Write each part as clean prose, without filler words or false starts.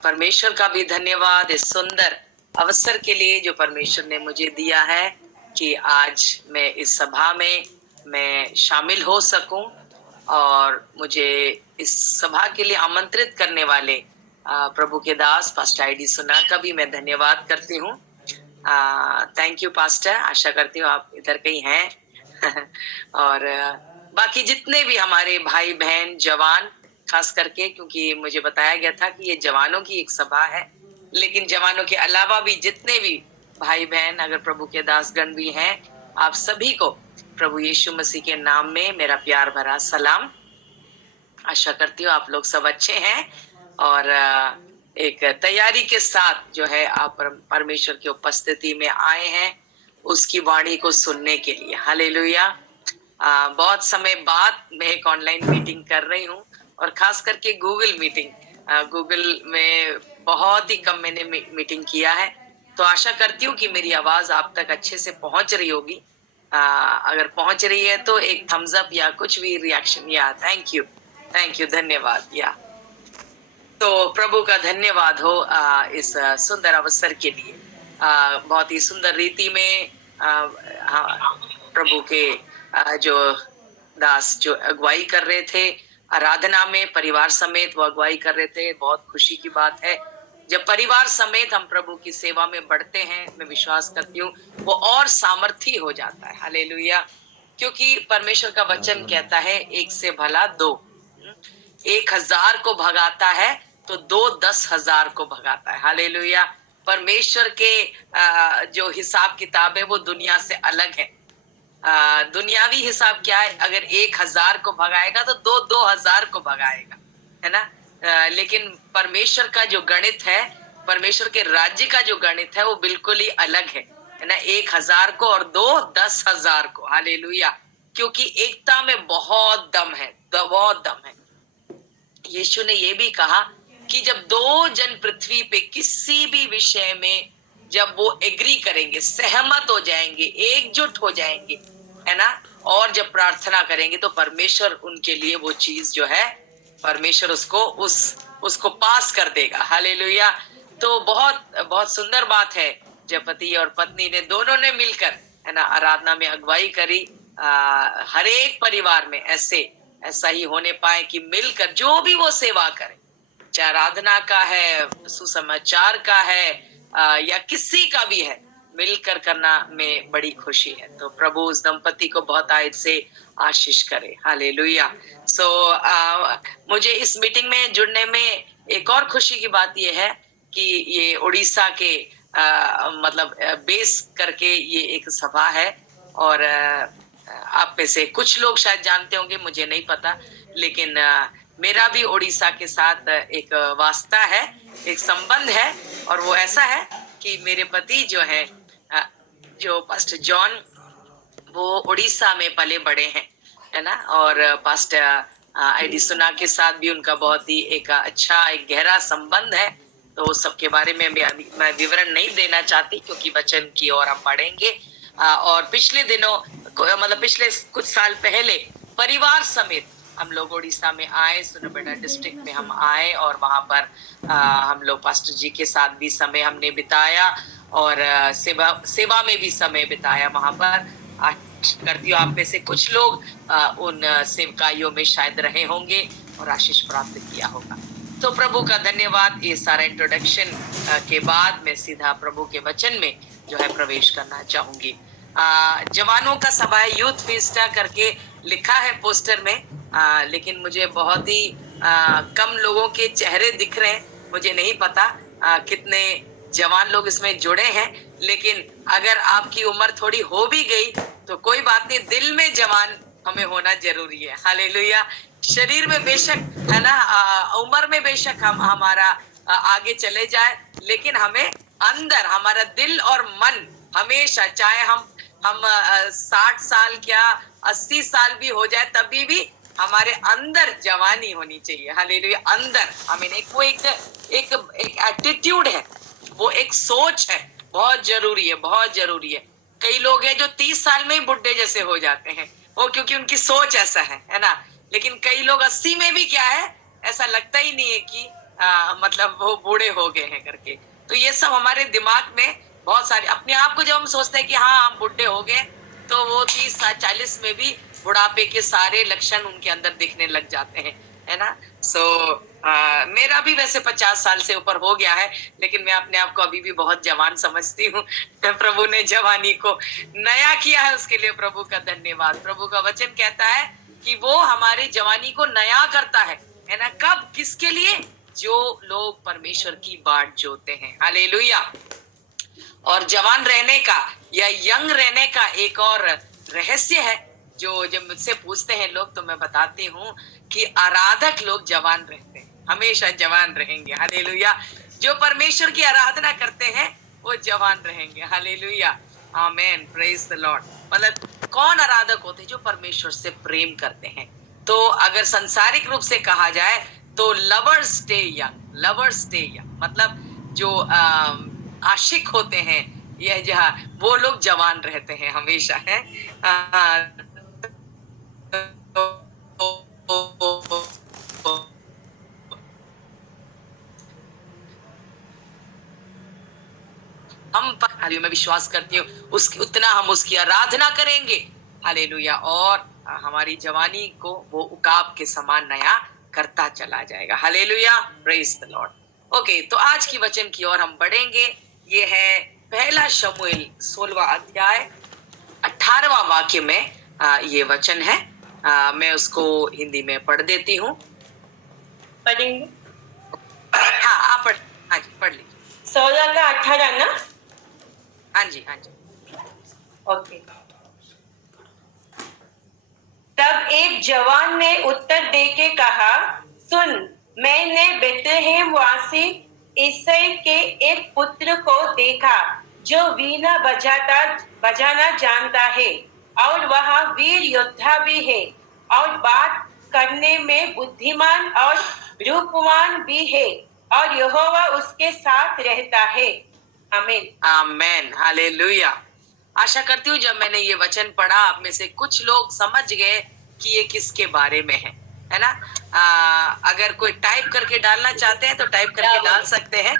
परमेश्वर का भी धन्यवाद इस सुंदर अवसर के लिए जो परमेश्वर ने मुझे दिया है कि आज मैं इस सभा में मैं शामिल हो सकूं और मुझे इस सभा के लिए आमंत्रित करने वाले प्रभु के दास पास्टर आईडी सुना का भी मैं धन्यवाद करती हूँ। थैंक यू पास्टर, आशा करती हूँ आप इधर कहीं हैं और बाकी जितने भी हमारे भाई बहन जवान, खास करके क्योंकि मुझे बताया गया था कि ये जवानों की एक सभा है, लेकिन जवानों के अलावा भी जितने भी भाई बहन अगर प्रभु के दासगण भी हैं, आप सभी को प्रभु यीशु मसीह के नाम में मेरा प्यार भरा सलाम। आशा करती हूँ आप लोग सब अच्छे हैं और एक तैयारी के साथ जो है आप परमेश्वर की उपस्थिति में आए हैं उसकी वाणी को सुनने के लिए। हालेलुया। बहुत समय बाद मैं एक ऑनलाइन मीटिंग कर रही हूँ और खास करके गूगल मीटिंग, गूगल में बहुत ही कम मैंने मीटिंग किया है, तो आशा करती हूँ कि मेरी आवाज आप तक अच्छे से पहुंच रही होगी। अगर पहुंच रही है तो एक थम्स अप या कुछ भी रिएक्शन या थैंक यू, धन्यवाद या। तो प्रभु का धन्यवाद हो इस सुंदर अवसर के लिए। बहुत ही सुंदर रीति में प्रभु के जो दास जो अगुवाई कर रहे थे आराधना में परिवार समेत वो अगुवाई कर रहे थे। बहुत खुशी की बात है जब परिवार समेत हम प्रभु की सेवा में बढ़ते हैं। मैं विश्वास करती हूँ वो और सामर्थी हो जाता है। हालेलुया। क्योंकि परमेश्वर का वचन कहता है एक से भला दो, 1000 को भगाता है तो 2 10,000 को भगाता है। हालेलुया। परमेश्वर के जो हिसाब किताब है वो दुनिया से अलग है। दुनियावी हिसाब क्या है, अगर 1000 को भगाएगा तो 2 2000 को भगाएगा, है ना। लेकिन परमेश्वर का जो गणित है, परमेश्वर के राज्य का जो गणित है वो बिल्कुल ही अलग है ना। 1000 को और 2 10,000 को। हालेलुया। क्योंकि एकता में बहुत दम है, बहुत दम है। यीशु ने ये भी कहा कि जब 2 जन पृथ्वी पे किसी भी विषय में जब वो एग्री करेंगे, सहमत हो जाएंगे, एकजुट हो जाएंगे, है ना, और जब प्रार्थना करेंगे तो परमेश्वर उनके लिए वो चीज जो है परमेश्वर उसको पास कर देगा। हालेलुया। तो बहुत बहुत सुंदर बात है जब पति और पत्नी ने दोनों ने मिलकर, है ना, आराधना में अगुवाई करी। हर एक परिवार में ऐसा ही होने पाए कि मिलकर जो भी वो सेवा करे, चाहे आराधना का है, सुसमाचार का है या किसी का भी है, मिलकर करना में बड़ी खुशी है। तो प्रभु उस दंपति को बहुत आयत से आशीष करे। हालेलुया। मुझे इस मीटिंग में जुड़ने में एक और खुशी की बात यह है कि ये उड़ीसा के मतलब बेस करके ये एक सभा है और आप में से कुछ लोग शायद जानते होंगे, मुझे नहीं पता, लेकिन मेरा भी उड़ीसा के साथ एक वास्ता है, एक संबंध है। और वो ऐसा है कि मेरे पति जो है जो पास्टर जॉन, वो उड़ीसा में पले बड़े हैं, है ना। और पास्टर आईडी सुना के साथ भी उनका बहुत ही एक अच्छा एक गहरा संबंध है। तो सबके बारे में मैं विवरण नहीं देना चाहती क्योंकि वचन की ओर हम बढ़ेंगे। और पिछले दिनों मतलब पिछले कुछ साल पहले परिवार समेत हम लोग उड़ीसा में आए, सुनबेड़ा डिस्ट्रिक्ट में हम आए और वहां पर हम लोग पास्टर जी के साथ भी समय हमने बिताया और सेवा में भी समय बिताया वहां पर। करती हूँ आप में से कुछ लोग उन सेवकाइयों में शायद रहे होंगे और आशीष प्राप्त किया होगा। तो प्रभु का धन्यवाद। ये सारा इंट्रोडक्शन के बाद मैं सीधा प्रभु के वचन में जो है प्रवेश करना चाहूंगी। जवानों का सभा है, यूथ फिस्टा करके लिखा है पोस्टर में, लेकिन मुझे बहुत ही कम लोगों के चेहरे दिख रहे हैं। मुझे नहीं पता कितने जवान लोग इसमें जुड़े हैं, लेकिन अगर आपकी उम्र थोड़ी हो भी गई तो कोई बात नहीं, दिल में जवान हमें होना जरूरी है। हालेलुया। शरीर में बेशक, है ना, उम्र में बेशक हमारा आगे चले जाए, लेकिन हमें अंदर हमारा दिल और मन हमेशा, चाहे हम 60 साल क्या 80 साल भी हो जाए, तभी भी हमारे अंदर जवानी होनी चाहिए। हालेलुया। अंदर वो एक एटीट्यूड है, वो एक सोच है, बहुत जरूरी है, बहुत जरूरी है। कई लोग हैं जो 30 साल में ही बुढ़े जैसे हो जाते हैं, वो क्योंकि उनकी सोच ऐसा है ना। लेकिन कई लोग 80 में भी क्या है, ऐसा लगता ही नहीं है कि मतलब वो बूढ़े हो गए हैं करके। तो ये सब हमारे दिमाग में बहुत सारे, अपने आप को जब हम सोचते हैं कि हाँ हम बूढ़े हो गए, तो वो 30-40 में भी बुढ़ापे के सारे लक्षण उनके अंदर दिखने लग जाते हैं, है ना। सो मेरा भी वैसे 50 साल से ऊपर हो गया है, लेकिन मैं अपने आप को अभी भी बहुत जवान समझती हूँ। प्रभु ने जवानी को नया किया है, उसके लिए प्रभु का धन्यवाद। प्रभु का वचन कहता है कि वो हमारी जवानी को नया करता है ना। कब, किसके लिए? जो लोग परमेश्वर की बाट जोते हैं। हालेलुया। और जवान रहने का या यंग रहने का एक और रहस्य है, जो जब मुझसे पूछते हैं लोग, तो मैं बताती हूँ कि आराधक लोग जवान रहते हैं, हमेशा जवान रहेंगे। हालेलुया। जो परमेश्वर की आराधना करते हैं वो जवान रहेंगे। Hallelujah, amen, praise the Lord. मतलब कौन आराधक होते हैं? जो परमेश्वर से प्रेम करते हैं। तो अगर सांसारिक रूप से कहा जाए तो lovers stay young, lovers stay young, मतलब जो आशिक होते हैं, यह जहाँ वो लोग जवान रहते हैं हमेशा, है। हम मैं विश्वास करती हूँ उसकी उतना हम उसकी आराधना करेंगे। हालेलुया। और हमारी जवानी को वो उकाब के समान नया करता चला जाएगा। Hallelujah, praise the Lord. Okay, तो आज की वचन की ओर हम बढ़ेंगे। ये है पहला शमूएल 16वां अध्याय 18वां वाक्य में ये वचन है। मैं उसको हिंदी में पढ़ देती हूँ। पढ़ेंगे? हाँ, आप पढ़, हाँ जी, पढ़ लीजिए। 16 का 18 ना? हाँ जी, हाँ जी। ओके। तब एक जवान ने उत्तर दे के कहा, सुन, मैंने बेतलहम वासी ईसाई के एक पुत्र को देखा जो वीणा बजाना जानता है, और वह वीर योद्धा भी है, और बात करने में बुद्धिमान और रूपवान भी है, और यहोवा उसके साथ रहता है। आमीन, आमेन, हालेलुया। आशा करती हूँ जब मैंने ये वचन पढ़ा, आप में से कुछ लोग समझ गए कि ये किसके बारे में है ना। अगर कोई टाइप करके डालना चाहते हैं तो टाइप करके डाल सकते हैं।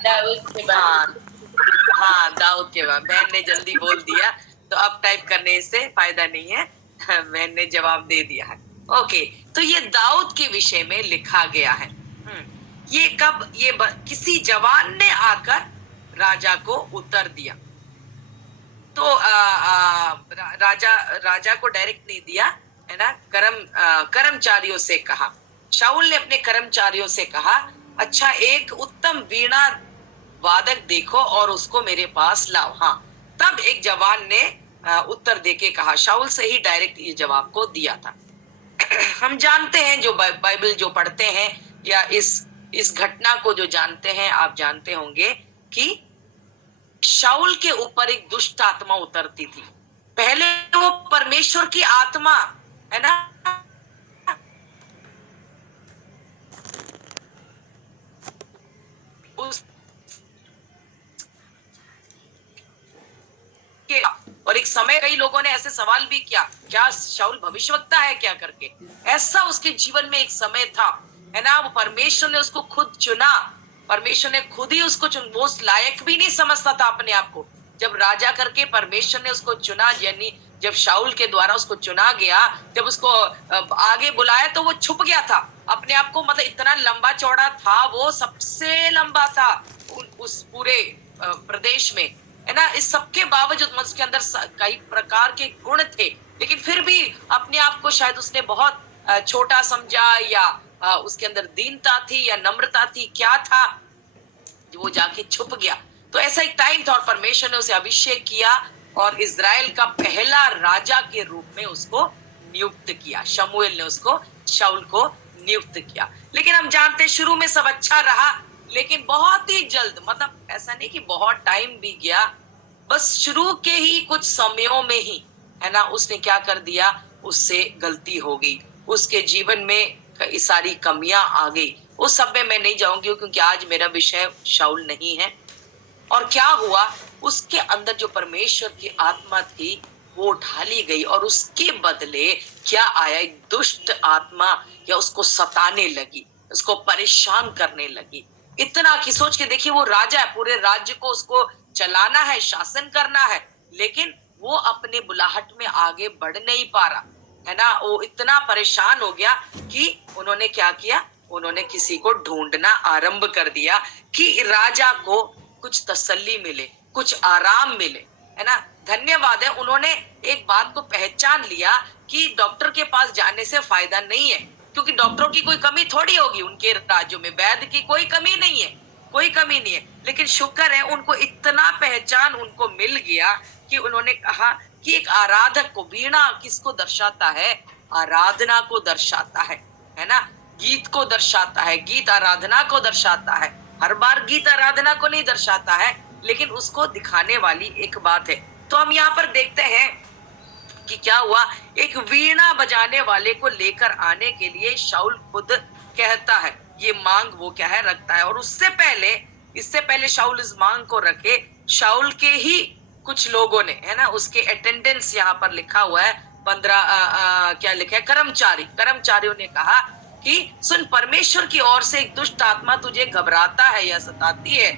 हाँ, दाऊद के बाद बहन ने जल्दी बोल दिया, तो अब टाइप करने से फायदा नहीं है। बहन ने जवाब दे दिया है। ओके, तो ये दाऊद के विषय में लिखा गया है। ये कब, ये किसी जवान ने आकर राजा को उत्तर दिया। तो राजा को डायरेक्ट नहीं दिया, है ना। कर्मचारियों से कहा। शाऊल ने अपने कर्मचारियों से कहा, अच्छा एक उत्तम वीणा वादक देखो और उसको मेरे पास लाओ। हाँ, तब एक जवान ने उत्तर देके कहा। शाऊल से ही डायरेक्ट ये जवाब को दिया था। हम जानते हैं, जो बाइबल जो पढ़ते हैं या इस घटना को जो जानते हैं, आप जानते होंगे कि शाऊल के ऊपर एक दुष्ट आत्मा उतरती थी। पहले वो परमेश्वर की आत्मा, है ना, उस और एक समय कई लोगों ने ऐसे सवाल भी किया, क्या शाऊल भविष्यवक्ता है क्या करके। ऐसा उसके जीवन में एक समय था, है ना। वो परमेश्वर ने उसको खुद चुना, परमेश्वर ने खुद ही उसको चुन, वो उस लायक भी नहीं समझता था अपने आप को। जब राजा करके परमेश्वर ने उसको चुना, यानी जब शाऊल के द्वारा उसको चुना गया, जब उसको आगे बुलाया तो वो छुप गया था अपने आप को। मतलब इतना लंबा चौड़ा था, वो सबसे लंबा था उस पूरे प्रदेश में, है ना। इस सबके बावजूद उसके अंदर कई प्रकार के गुण थे, लेकिन फिर भी अपने आप को शायद उसने बहुत छोटा समझा, या उसके अंदर दीनता थी या नम्रता थी, क्या था, वो जाके छुप गया। तो ऐसा एक टाइम था और परमेश्वर ने उसे अभिषेक किया और इजराइल का पहला राजा के रूप में उसको नियुक्त किया। शमूएल ने उसको, शाऊल को नियुक्त किया। लेकिन हम जानते हैं शुरू में सब अच्छा रहा, लेकिन बहुत ही जल्द, मतलब ऐसा नहीं कि बहुत टाइम भी गया, बस शुरू के ही कुछ समयों में ही, है ना, उसने क्या कर दिया, उससे गलती हो गई, उसके जीवन में कई सारी कमियां आ गई। उस सब में मैं नहीं जाऊंगी क्योंकि आज मेरा विषय शाऊल नहीं है। और क्या हुआ, उसके अंदर जो परमेश्वर की आत्मा थी वो ढाली गई, और उसके बदले क्या आया, एक दुष्ट आत्मा या उसको सताने लगी, उसको परेशान करने लगी। इतना कि सोच के देखिए वो राजा है, पूरे राज्य को उसको चलाना है, शासन करना है, लेकिन वो अपने बुलाहट में आगे बढ़ नहीं पा रहा है ना। वो इतना परेशान हो गया कि उन्होंने क्या किया, उन्होंने किसी को ढूंढना आरंभ कर दिया कि राजा को कुछ तसल्ली मिले, कुछ आराम मिले, है ना। धन्यवाद है, उन्होंने एक बात को पहचान लिया कि डॉक्टर के पास जाने से फायदा नहीं है, क्योंकि डॉक्टरों की कोई कमी थोड़ी होगी उनके राज्यों में, वैद्य की कोई कमी नहीं है, कोई कमी नहीं है। लेकिन शुक्र है उनको इतना पहचान उनको मिल गया कि उन्होंने कहा कि एक आराधक को, वीणा किसको दर्शाता है, आराधना को दर्शाता है ना, गीत को दर्शाता है, गीत आराधना को दर्शाता है। हर बार गीत आराधना को नहीं दर्शाता है, लेकिन उसको दिखाने वाली एक बात है। तो हम यहाँ पर देखते हैं कि क्या हुआ, एक वीणा बजाने वाले को लेकर आने के लिए शाऊल खुद कहता है, ये मांग वो क्या है रखता है। और इससे पहले शाऊल इस मांग को रखे, शाऊल के ही कुछ लोगों ने, है ना, उसके अटेंडेंस यहाँ पर लिखा हुआ है 15 क्या लिखा है, कर्मचारियों ने कहा कि सुन, परमेश्वर की ओर से एक दुष्ट आत्मा तुझे घबराता है या सताती है।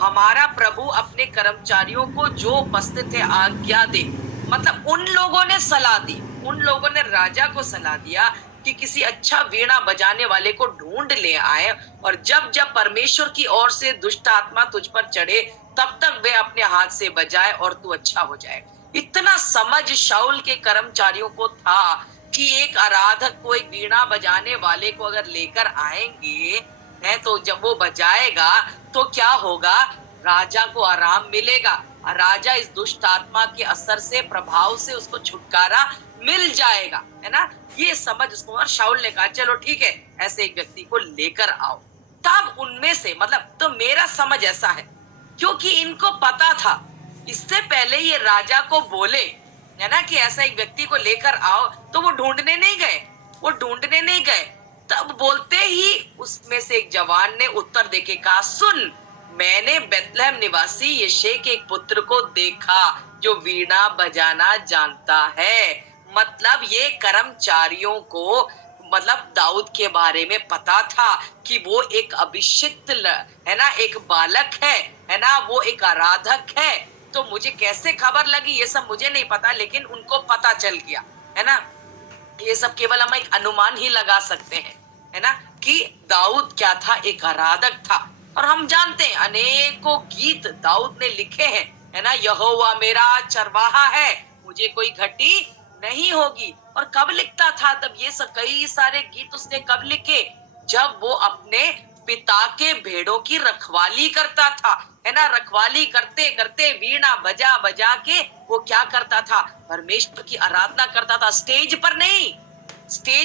हमारा प्रभु अपने कर्मचारियों को जो उपस्थित है आज्ञा दे। मतलब उन लोगों ने सलाह दी, उन लोगों ने राजा को सलाह दिया कि किसी अच्छा वीणा बजाने वाले को ढूंढ ले आए, और जब जब परमेश्वर की ओर से दुष्ट आत्मा तुझ पर चढ़े तब तक वे अपने हाथ से बजाए और तू अच्छा हो जाए। इतना समझ शाऊल के कर्मचारियों को था कि एक आराधक को, एक वीणा बजाने वाले को अगर लेकर आएंगे है तो जब वो बजाएगा तो क्या होगा, राजा को आराम मिलेगा, राजा इस दुष्ट आत्मा के असर से, प्रभाव से उसको छुटकारा मिल जाएगा, है ना। ये समझ उसको, और शाऊल ने कहा चलो ठीक है, ऐसे एक व्यक्ति को लेकर आओ। तब उनमें से, मतलब तो मेरा समझ ऐसा है, क्योंकि इनको पता था, इससे पहले ये राजा को बोले, है ना, कि ऐसा एक व्यक्ति को लेकर आओ, तो वो ढूंढने नहीं गए। तब बोलते ही उसमें से एक जवान ने उत्तर देके कहा, सुन, मैंने बेथलेहम निवासी यिशै के एक पुत्र को देखा जो वीणा बजाना जानता है। मतलब ये कर्मचारियों को, मतलब दाऊद के बारे में पता था कि वो एक अभिषिक्त है ना, एक बालक है ना, वो एक आराधक है। तो मुझे कैसे खबर लगी ये सब मुझे नहीं पता, लेकिन उनको पता चल गया, है ना। ये सब केवल हम एक अनुमान ही लगा सकते हैं, है ना, कि दाऊद क्या था, एक आराधक था। और हम जानते हैं अनेकों गीत दाऊद ने लिखे हैं, है ना, यहोवा मेरा चरवाहा है, मुझे कोई घटी नहीं होगी। और कब लिखता था, तब ये कई सारे गीत उसने कब लिखे, जब वो अपने पिता के भेड़ों की रखवाली करता था, है ना। रखवाली करते करते वीणा बजा बजा के वो क्या करता था, परमेश्वर की आराधना करता था। स्टेज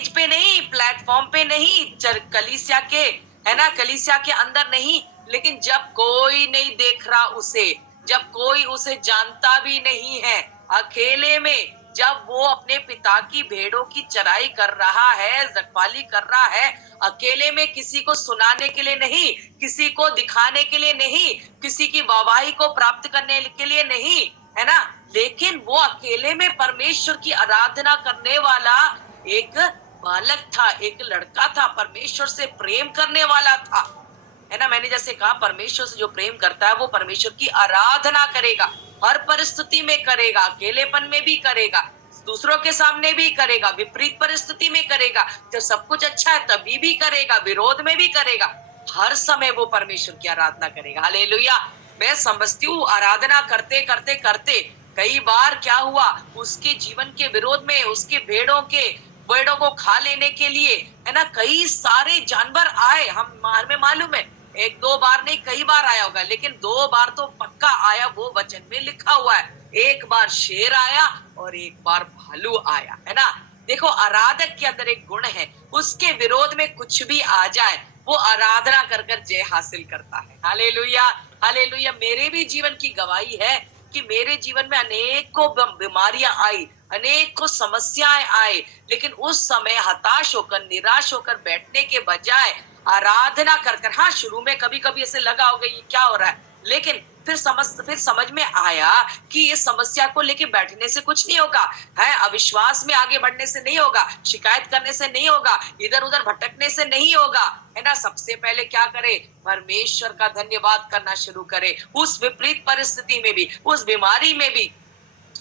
पे नहीं, प्लेटफॉर्म पे नहीं, कलीसिया के, है ना, कलीसिया के अंदर नहीं, लेकिन जब कोई नहीं देख रहा उसे, जब कोई उसे जानता भी नहीं है, अकेले में जब वो अपने पिता की भेड़ों की चराई कर रहा है, रखवाली कर रहा है, अकेले में, किसी को सुनाने के लिए नहीं, किसी को दिखाने के लिए नहीं, किसी की वाहवाही को प्राप्त करने के लिए नहीं, है ना, लेकिन वो अकेले में परमेश्वर की आराधना करने वाला एक बालक था, एक लड़का था, परमेश्वर से प्रेम करने वाला था, है ना। मैंने जैसे कहा, परमेश्वर से जो प्रेम करता है वो परमेश्वर की आराधना करेगा, हर परिस्थिति में करेगा, अकेलेपन में भी करेगा, दूसरों के सामने भी करेगा, विपरीत परिस्थिति में करेगा, जब सब कुछ अच्छा है तभी भी करेगा, विरोध में भी करेगा, हर समय वो परमेश्वर की आराधना करेगा। हालेलुया। मैं समझती हूँ आराधना करते करते करते कई बार क्या हुआ, उसके जीवन के विरोध में, उसके भेड़ों को खा लेने के लिए, है ना, कई सारे जानवर आए। हमें मालूम है, एक दो बार नहीं, कई बार आया होगा, लेकिन 2 बार तो पक्का आया, वो वचन में लिखा हुआ है। एक बार शेर आया और एक बार भालू आया, है ना। देखो, आराधक के अंदर एक गुण है, उसके विरोध में कुछ भी आ जाए वो आराधना कर जय हासिल करता है। Hallelujah, hallelujah. मेरे भी जीवन की गवाही है कि मेरे जीवन में अनेकों बीमारियां आई, अनेकों समस्याएं आए, लेकिन उस समय हताश होकर, निराश होकर बैठने के बजाय आराधना कर, हाँ, शुरू में कभी कभी ऐसे लगा होगा ये क्या हो रहा है, लेकिन फिर समझ में आया कि ये समस्या को लेके बैठने से कुछ नहीं होगा, है अविश्वास में आगे बढ़ने से नहीं होगा, शिकायत करने से नहीं होगा, इधर उधर भटकने से नहीं होगा, है ना। सबसे पहले क्या करे, परमेश्वर का धन्यवाद करना शुरू करे, उस विपरीत परिस्थिति में भी, उस बीमारी में भी,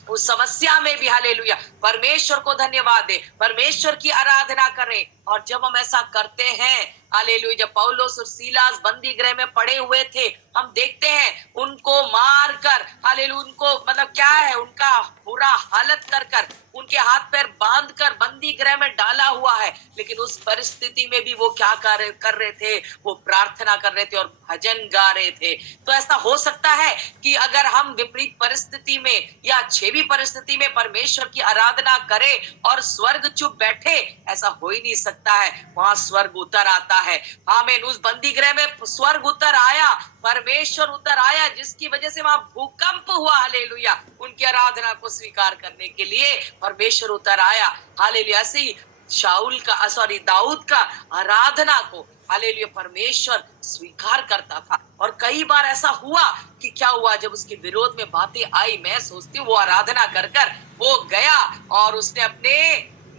उस समस्या में भी। हालेलुया, परमेश्वर को धन्यवाद दे, परमेश्वर की आराधना करें। और जब हम ऐसा करते हैं, हालेलुया, जब पौलुस और सीलास बंदी गृह में पड़े हुए थे, हम देखते हैं उनको मार कर, हालेलुया, उनको मतलब क्या है, उनका बुरा हालत कर उनके हाथ पैर बांध कर बंदी गृह में डाला हुआ है। लेकिन उस परिस्थिति में भी वो क्या कर रहे थे, वो प्रार्थना कर रहे थे और भजन गा रहे थे। तो ऐसा हो सकता है कि अगर हम विपरीत परिस्थिति में या अच्छे भी परिस्थिति में परमेश्वर की आराधना करें और स्वर्ग चुप बैठे, ऐसा हो ही नहीं सकता है। वहां स्वर्ग उतर आता है। आमीन। उस बंदी गृह में स्वर्ग उतर आया, परमेश्वर उतर आया, जिसकी वजह से वहां भूकंप हुआ। हालेलुया, उनकी आराधना को स्वीकार करने के लिए परमेश्वर उतर आया। हालेलुया, ऐसे ही दाऊद का आराधना को, हालेलुया, परमेश्वर स्वीकार करता था। और कई बार ऐसा हुआ कि क्या हुआ, जब उसके विरोध में बातें आई, मैं सोचती हूँ वो आराधना कर वो गया और उसने अपने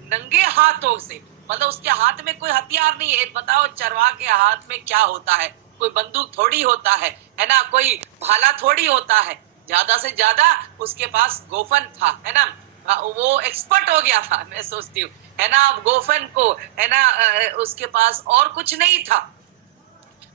नंगे हाथों से, मतलब उसके हाथ में कोई हथियार नहीं है। बताओ, चरवाह के हाथ में क्या होता है, कोई बंदूक थोड़ी होता है ना, कोई भाला थोड़ी होता है। ज्यादा से ज्यादा उसके पास गोफन था, है ना। वो एक्सपर्ट हो गया था, मैं सोचती हूँ, है ना। अब गोफन को, है ना, उसके पास और कुछ नहीं था,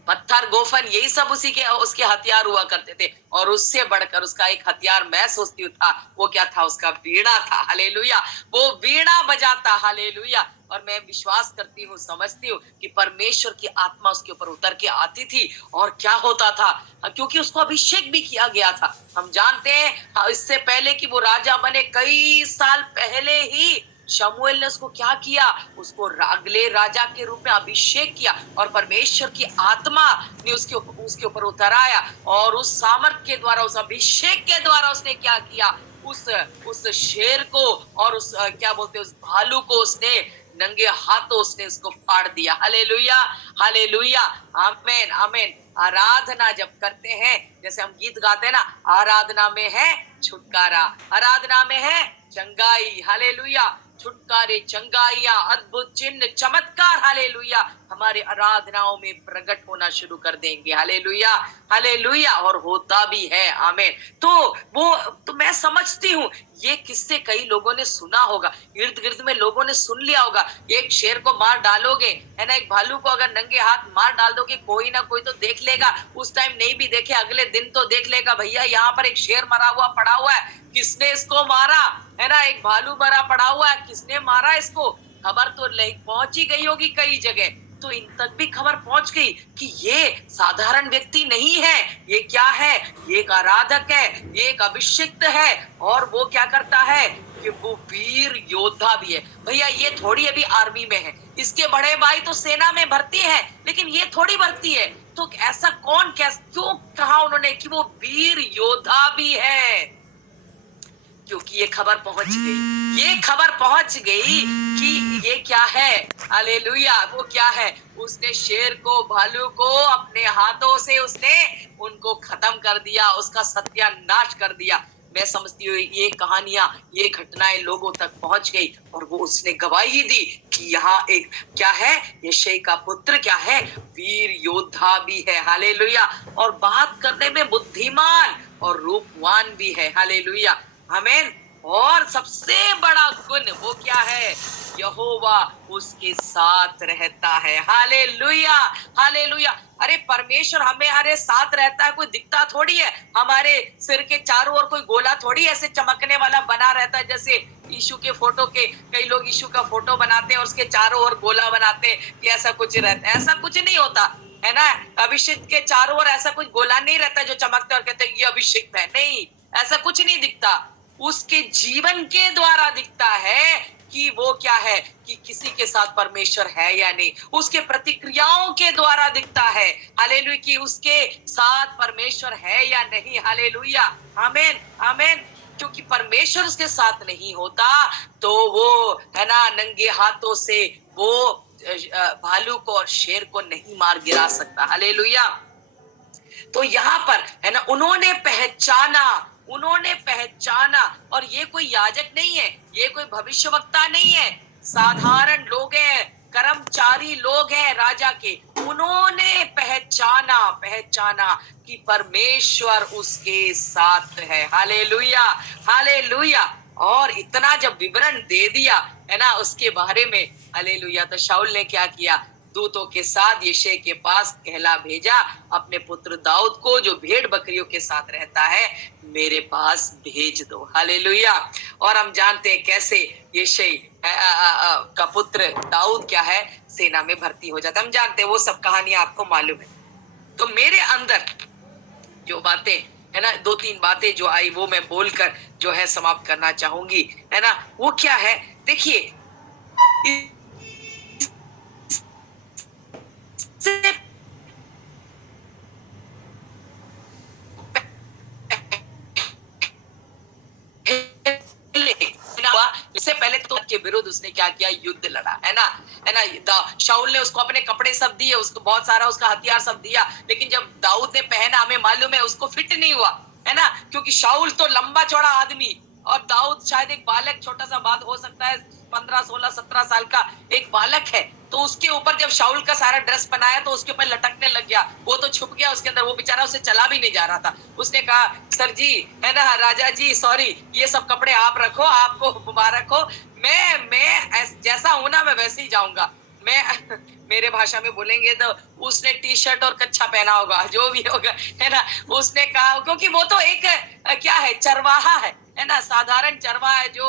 पत्थर, गोफन, यही सब उसके हथियार हुआ करते थे। और उससे बढ़कर उसका एक हथियार मैं सोचती हूँ था, वो क्या था, उसका वीणा था। हालेलुया, वो वीणा बजाता। हालेलुया। और मैं विश्वास करती हूँ, समझती हूँ कि परमेश्वर की आत्मा उसके ऊपर उतर के आती थी। और क्या होता था, क्योंकि उसको अभिषेक भी किया गया था। हम जानते हैं इससे पहले कि वो राजा बने, कई साल पहले ही शमूएल ने उसको क्या किया, उसको अगले राजा के रूप में अभिषेक किया। और परमेश्वर की आत्मा ने उसके ऊपर उतर आया, और उस सामर्थ के द्वारा, उस अभिषेक के द्वारा उसने क्या किया, उस शेर को और उस क्या बोलते हैं, उस भालू को उसने नंगे हाथों उसने उसको फाड़ दिया। हालेलुया, हालेलुया, आमीन, आमीन। आराधना जब करते हैं, जैसे हम गीत गाते हैं ना, आराधना में है छुटकारा, आराधना में है चंगाई। हालेलुया, छुटकारे, चंगाइयां, अद्भुत चिन्ह, चमत्कार, हालेलुया, हमारे आराधनाओं में प्रकट होना शुरू कर देंगे। हालेलुया, हालेलुया, और होता भी है। आमीन। तो मैं समझती हूँ, ये किस्से कई लोगों ने सुना होगा, इर्द गिर्द में लोगों ने सुन लिया होगा। एक शेर को मार डालोगे, है ना, एक भालू को अगर नंगे हाथ मार डाल दोगे, कोई ना कोई तो देख लेगा। उस टाइम नहीं भी देखे, अगले दिन तो देख लेगा, भैया यहाँ पर एक शेर मरा हुआ पड़ा हुआ है, किसने इसको मारा, है ना, एक भालू मरा पड़ा हुआ है, किसने मारा इसको। खबर तो पहुंची गई होगी कई जगह, तो इन तक भी खबर पहुंच गई कि ये साधारण व्यक्ति नहीं है, ये क्या है, ये एक आराधक है, ये एक अभिषिक्त है। और वो क्या करता है कि वो वीर योद्धा भी है। भैया ये थोड़ी अभी आर्मी में है, इसके बड़े भाई तो सेना में भर्ती है, लेकिन ये थोड़ी भर्ती है। तो ऐसा कौन, क्यों कहा उन्होंने कि वो वीर योद्धा भी है, क्योंकि ये खबर पहुंच गई, ये खबर पहुंच गई कि ये क्या है। हालेलुया, वो क्या है, उसने शेर को, भालू को अपने हाथों से उसने उनको खत्म कर दिया, उसका सत्यानाश कर दिया। मैं समझती हूँ ये कहानियां, ये घटनाएं लोगों तक पहुंच गई, और वो उसने गवाही दी कि यहाँ एक क्या है, यशै का पुत्र क्या है, वीर योद्धा भी है। हालेलुया, और बात करने में बुद्धिमान और रूपवान भी है। हालेलुया, आमीन। और सबसे बड़ा गुण वो क्या है, यहोवा उसके साथ रहता है। Hallelujah, hallelujah. अरे परमेश्वर हमारे साथ रहता है, कोई दिखता थोड़ी है, हमारे सिर के चारों ओर कोई गोला थोड़ी ऐसे चमकने वाला बना रहता है, जैसे यीशु के फोटो के, कई लोग यीशु का फोटो बनाते हैं और उसके चारों ओर गोला बनाते हैं कि ऐसा कुछ रहता है। ऐसा कुछ नहीं होता, है ना। अभिषेक के चारों ओर ऐसा कुछ गोला नहीं रहता जो चमकता और कहते हैं ये अभिषेक है, नहीं, ऐसा कुछ नहीं दिखता। उसके जीवन के द्वारा दिखता है कि वो क्या है, कि किसी के साथ परमेश्वर है या नहीं। उसके प्रतिक्रियाओं के द्वारा दिखता है, हालेलुया, कि उसके साथ परमेश्वर है या नहीं। हालेलुया, आमीन, आमीन। क्योंकि परमेश्वर उसके साथ नहीं होता तो वो, है ना, नंगे हाथों से वो भालू को और शेर को नहीं मार गिरा सकता। हालेलुया। तो यहाँ पर है ना, उन्होंने पहचाना, और ये कोई याजक नहीं है, ये कोई भविष्यवक्ता नहीं है, साधारण लोग हैं, कर्मचारी लोग हैं राजा के। उन्होंने पहचाना कि परमेश्वर उसके साथ है। Hallelujah, hallelujah. और इतना जब विवरण दे दिया है ना उसके बारे में, हालेलुया, तो शाऊल ने क्या किया, दूतों के साथ यिशै के पास कहला भेजा, अपने पुत्र दाऊद को जो भेड़ बकरियों के साथ रहता है मेरे पास भेज दो। हालेलुया। और हम जानते हैं कैसे यिशै का पुत्र दाऊद क्या है, सेना में भर्ती हो जाता है। हम जानते हैं वो सब कहानियां, आपको मालूम है। तो मेरे अंदर जो बातें है ना, 2-3 बातें जो आई वो मैं बोलकर जो है समाप्त करना चाहूंगी, है ना। वो क्या है, देखिए, इससे पहले तो के विरुद्ध उसने क्या किया, युद्ध लड़ा, है ना। शाऊल ने उसको अपने कपड़े सब दिए, उसको बहुत सारा उसका हथियार सब दिया, लेकिन जब दाऊद ने पहना, हमें मालूम है उसको फिट नहीं हुआ, है ना, क्योंकि शाऊल तो लंबा चौड़ा आदमी और दाऊद शायद एक बालक, छोटा सा बात हो सकता है, 15, 16, 17 साल का एक बालक है। तो उसके ऊपर जब शाऊल का सारा ड्रेस बनाया तो उसके ऊपर लटकने लग गया, वो तो छुप गया उसके अंदर, वो बेचारा उसे चला भी नहीं जा रहा था। उसने कहा, सर जी, है ना, राजा जी, सॉरी, ये सब कपड़े आप रखो, आपको मुबारक हो, मैं जैसा हूं ना मैं वैसे ही जाऊंगा। मैं मेरे भाषा में बोलेंगे तो उसने टी शर्ट और कच्छा पहना होगा, जो भी होगा, है ना। उसने कहा, क्योंकि वो तो एक क्या है, चरवाहा है ना, साधारण चरवाहा है जो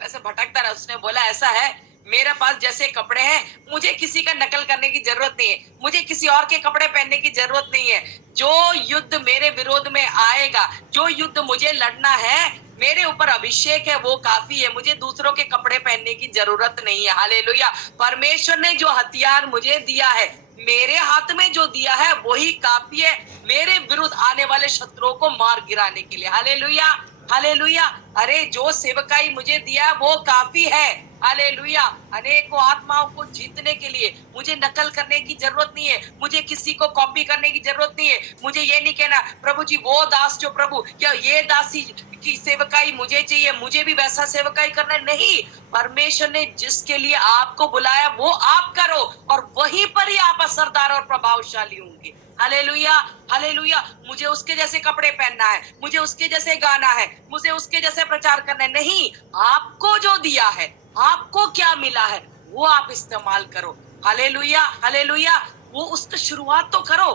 ऐसे भटकता रहा। उसने बोला, ऐसा है, मेरे पास जैसे कपड़े हैं, मुझे किसी का नकल करने की जरूरत नहीं है, मुझे किसी और के कपड़े पहनने की जरूरत नहीं है। जो युद्ध मेरे विरोध में आएगा, जो युद्ध मुझे लड़ना है, मेरे ऊपर अभिषेक है, वो काफी है, मुझे दूसरों के कपड़े पहनने की जरूरत नहीं है। हालेलुया। परमेश्वर ने जो हथियार मुझे दिया है, मेरे हाथ में जो दिया है वही काफी है मेरे विरुद्ध आने वाले शत्रुओं को मार गिराने के लिए। Hallelujah, hallelujah. अरे जो सेवकाई मुझे दिया वो काफी है। हालेलुया। अनेकों आत्माओं को जीतने के लिए मुझे नकल करने की जरूरत नहीं है, मुझे किसी को कॉपी करने की जरूरत नहीं है। मुझे ये नहीं कहना, प्रभु जी वो दास जो प्रभु, क्या ये दासी की सेवकाई मुझे चाहिए, मुझे भी वैसा सेवकाई करना है। नहीं, परमेश्वर ने जिसके लिए आपको बुलाया वो आप करो, और वहीं पर ही आप असरदार और प्रभावशाली होंगे। Hallelujah, hallelujah. मुझे उसके जैसे कपड़े पहनना है, मुझे उसके जैसे गाना है, मुझे उसके जैसे प्रचार करना है, नहीं। आपको जो दिया है, आपको क्या मिला है, वो आप इस्तेमाल करो। Hallelujah, hallelujah. वो उसकी शुरुआत तो करो,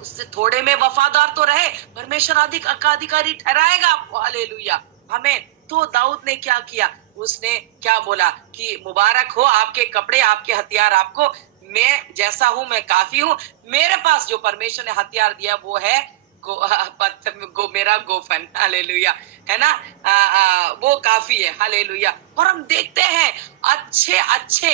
उससे थोड़े में वफादार तो रहे, परमेश्वर अधिक अधिकारी ठहराएगा आपको। हालेलुया, हमें। तो दाऊद ने क्या किया, उसने क्या बोला कि मुबारक हो आपके कपड़े, आपके हथियार, आपको, मैं जैसा हूं मैं काफी हूं, मेरे पास जो परमेश्वर ने हथियार दिया वो है पत्थर में मेरा गोफन। हालेलुया, है ना। वो काफी है। हालेलुया। और हम देखते हैं अच्छे अच्छे,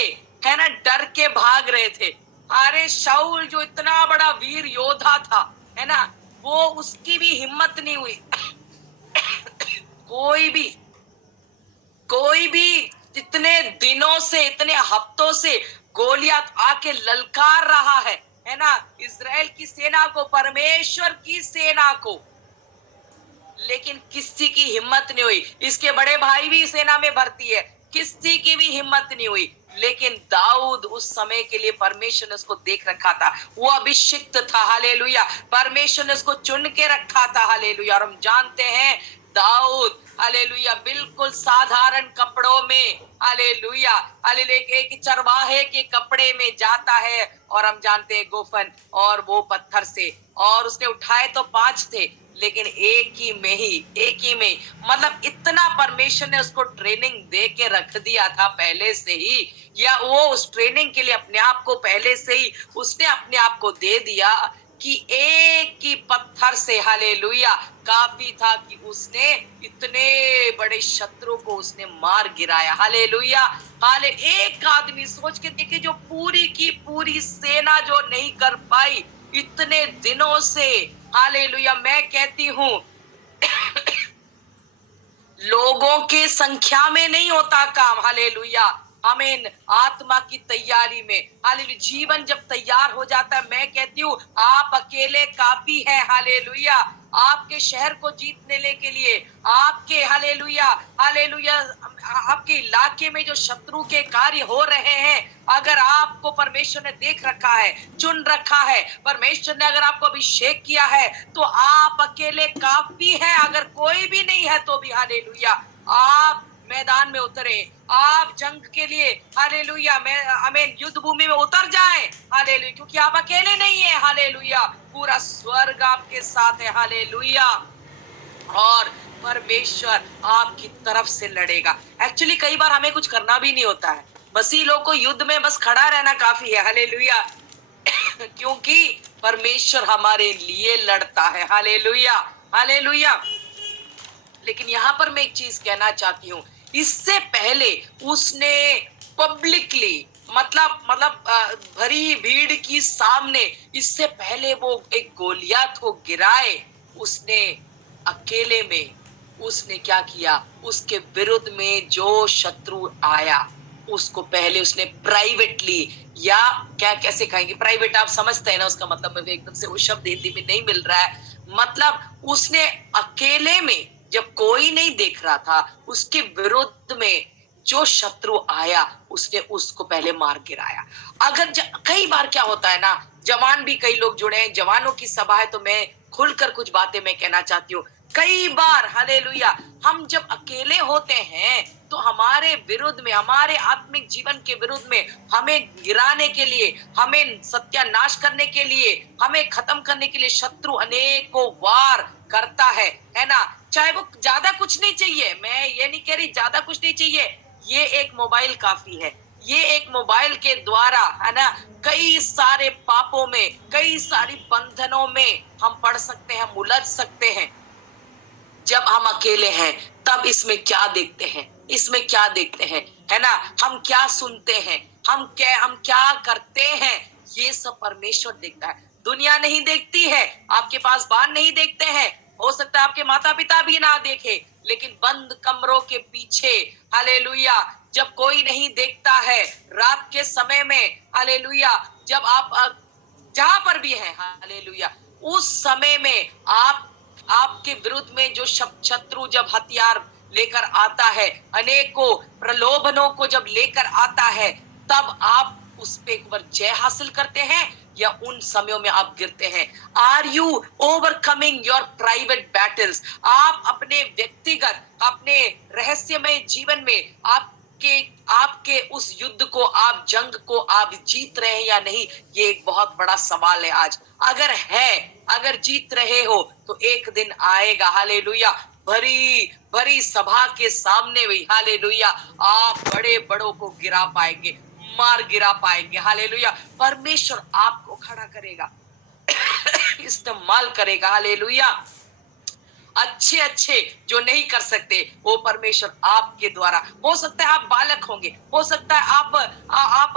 है ना, डर के भाग रहे थे। अरे शाऊल जो इतना बड़ा वीर योद्धा था, है ना, वो उसकी भी हिम्मत नहीं हुई। कोई भी इतने दिनों से, इतने हफ्तों से गोलियत आके ललकार रहा है ना, इजराइल की सेना को, परमेश्वर की सेना को, लेकिन किसी की हिम्मत नहीं हुई। इसके बड़े भाई भी सेना में भर्ती है, किसी की भी हिम्मत नहीं हुई। लेकिन दाऊद उस समय के लिए परमेश्वर ने उसको देख रखा था, वो अभिषिक्त था। हालेलुया। परमेश्वर ने उसको चुन के रखा था। हालेलुया। और हम जानते हैं दाऊद, हालेलुया, बिल्कुल साधारण कपड़ों में, हालेलुया, हालेलुया, एक चरवाहे के कपड़े में जाता है, और हम जानते हैं गोफन, और वो पत्थर से, और उसने उठाए तो 5 थे, लेकिन एक ही में मतलब इतना परमेश्वर ने उसको ट्रेनिंग दे के रख दिया था पहले से ही, या वो उस ट्रेनिंग के लिए अपने आप को पहले से ही उसने अपने आप को दे दिया कि एक ही पत्थर से, हालेलुया, काफी था कि उसने इतने बड़े शत्रु को उसने मार गिराया। हालेलुया, हाले एक आदमी, सोच के देखिए, जो पूरी की पूरी सेना जो नहीं कर पाई इतने दिनों से। हालेलुया। मैं कहती हूं लोगों के संख्या में नहीं होता काम। हालेलुया, आमीन, आत्मा की तैयारी में, हालेलुया, जीवन जब तैयार हो जाता है, मैं कहती हूँ आप अकेले काफी है। हालेलुया, आपके शहर को जीतने के लिए, आपके हालेलुया, हालेलुया, आपके इलाके में जो शत्रु के कार्य हो रहे हैं, अगर आपको परमेश्वर ने देख रखा है, चुन रखा है, परमेश्वर ने अगर आपको अभिषेक किया है, तो आप अकेले काफी है। अगर कोई भी नहीं है तो भी हालेलुया, आप मैदान में उतरे, आप जंग के लिए हालेलुया, मैं आमीन, युद्ध भूमि में उतर जाएं। हालेलुया, क्योंकि आप अकेले नहीं है। हालेलुया, पूरा स्वर्ग आपके साथ है। हालेलुया, और परमेश्वर आपकी तरफ से लड़ेगा। एक्चुअली कई बार हमें कुछ करना भी नहीं होता है, मसीह लोग को युद्ध में बस खड़ा रहना काफी है। हालेलुया, क्योंकि परमेश्वर हमारे लिए लड़ता है। Hallelujah, hallelujah. लेकिन यहाँ पर मैं एक चीज कहना चाहती हूँ, इससे पहले उसने पब्लिकली, मतलब भरी भीड़ की सामने, इससे पहले वो एक गोलियत को गिराए, उसने अकेले में, उसने क्या किया, उसके विरुद्ध में जो शत्रु आया उसको पहले उसने प्राइवेटली, या क्या कैसे कहेंगे, प्राइवेट आप समझते हैं ना, उसका मतलब मुझे एकदम से वो शब्द हिंदी में नहीं मिल रहा है। मतलब उसने अकेले में, जब कोई नहीं देख रहा था, उसके विरुद्ध में जो शत्रु आया उसने उसको पहले मार गिराया। अगर कई बार क्या होता है ना, जवान भी कई लोग जुड़े हैं, जवानों की सभा है, तो मैं खुलकर कुछ बातें मैं कहना चाहती हूँ। कई बार हालेलुया, हम जब अकेले होते हैं तो हमारे विरुद्ध में, हमारे आत्मिक जीवन के विरुद्ध में, हमें गिराने के लिए, हमें सत्यानाश करने के लिए, हमें खत्म करने के लिए शत्रु अनेकों वार करता है ना। चाहे वो ज्यादा कुछ नहीं चाहिए, मैं ये नहीं कह रही ज्यादा कुछ नहीं चाहिए, ये एक मोबाइल काफी है। ये एक मोबाइल के द्वारा, है ना, कई सारे पापों में, कई सारी बंधनों में हम पड़ सकते हैं, उलझ सकते हैं। जब हम अकेले हैं तब इसमें क्या देखते हैं, इसमें क्या देखते हैं, है ना, हम क्या सुनते हैं, हम क्या करते हैं, ये सब परमेश्वर देखता है। दुनिया नहीं देखती है, आपके पास बाहर नहीं देखते हैं, हो सकता है आपके माता पिता भी ना देखे, लेकिन बंद कमरों के पीछे, हालेलुया, जब कोई नहीं देखता है, रात के समय में, हालेलुया, जब आप जहां पर भी हैं, हालेलुया, उस समय में आपके विरुद्ध में जो शत्रु जब हथियार लेकर आता है, अनेकों प्रलोभनों को जब लेकर आता है, तब आप उस पे एक बार जय हासिल करते हैं या उन समयों में आप गिरते हैं। Are you overcoming your private battles? आप अपने व्यक्तिगत, अपने रहस्यमय जीवन में आपके उस युद्ध को, आप जंग को आप जीत रहे हैं या नहीं, ये एक बहुत बड़ा सवाल है आज। अगर जीत रहे हो तो एक दिन आएगा, हालेलुया, भरी भरी सभा के सामने भी, हालेलुया, आप बड़े बड़ों को गिरा पाएंगे, मार गिरा पाएंगे। हालेलुया, परमेश्वर आपको खड़ा करेगा, इस्तेमाल करेगा। हालेलुया, अच्छे जो नहीं कर सकते वो परमेश्वर आपके द्वारा, हो सकता है आप बालक होंगे, हो सकता है आप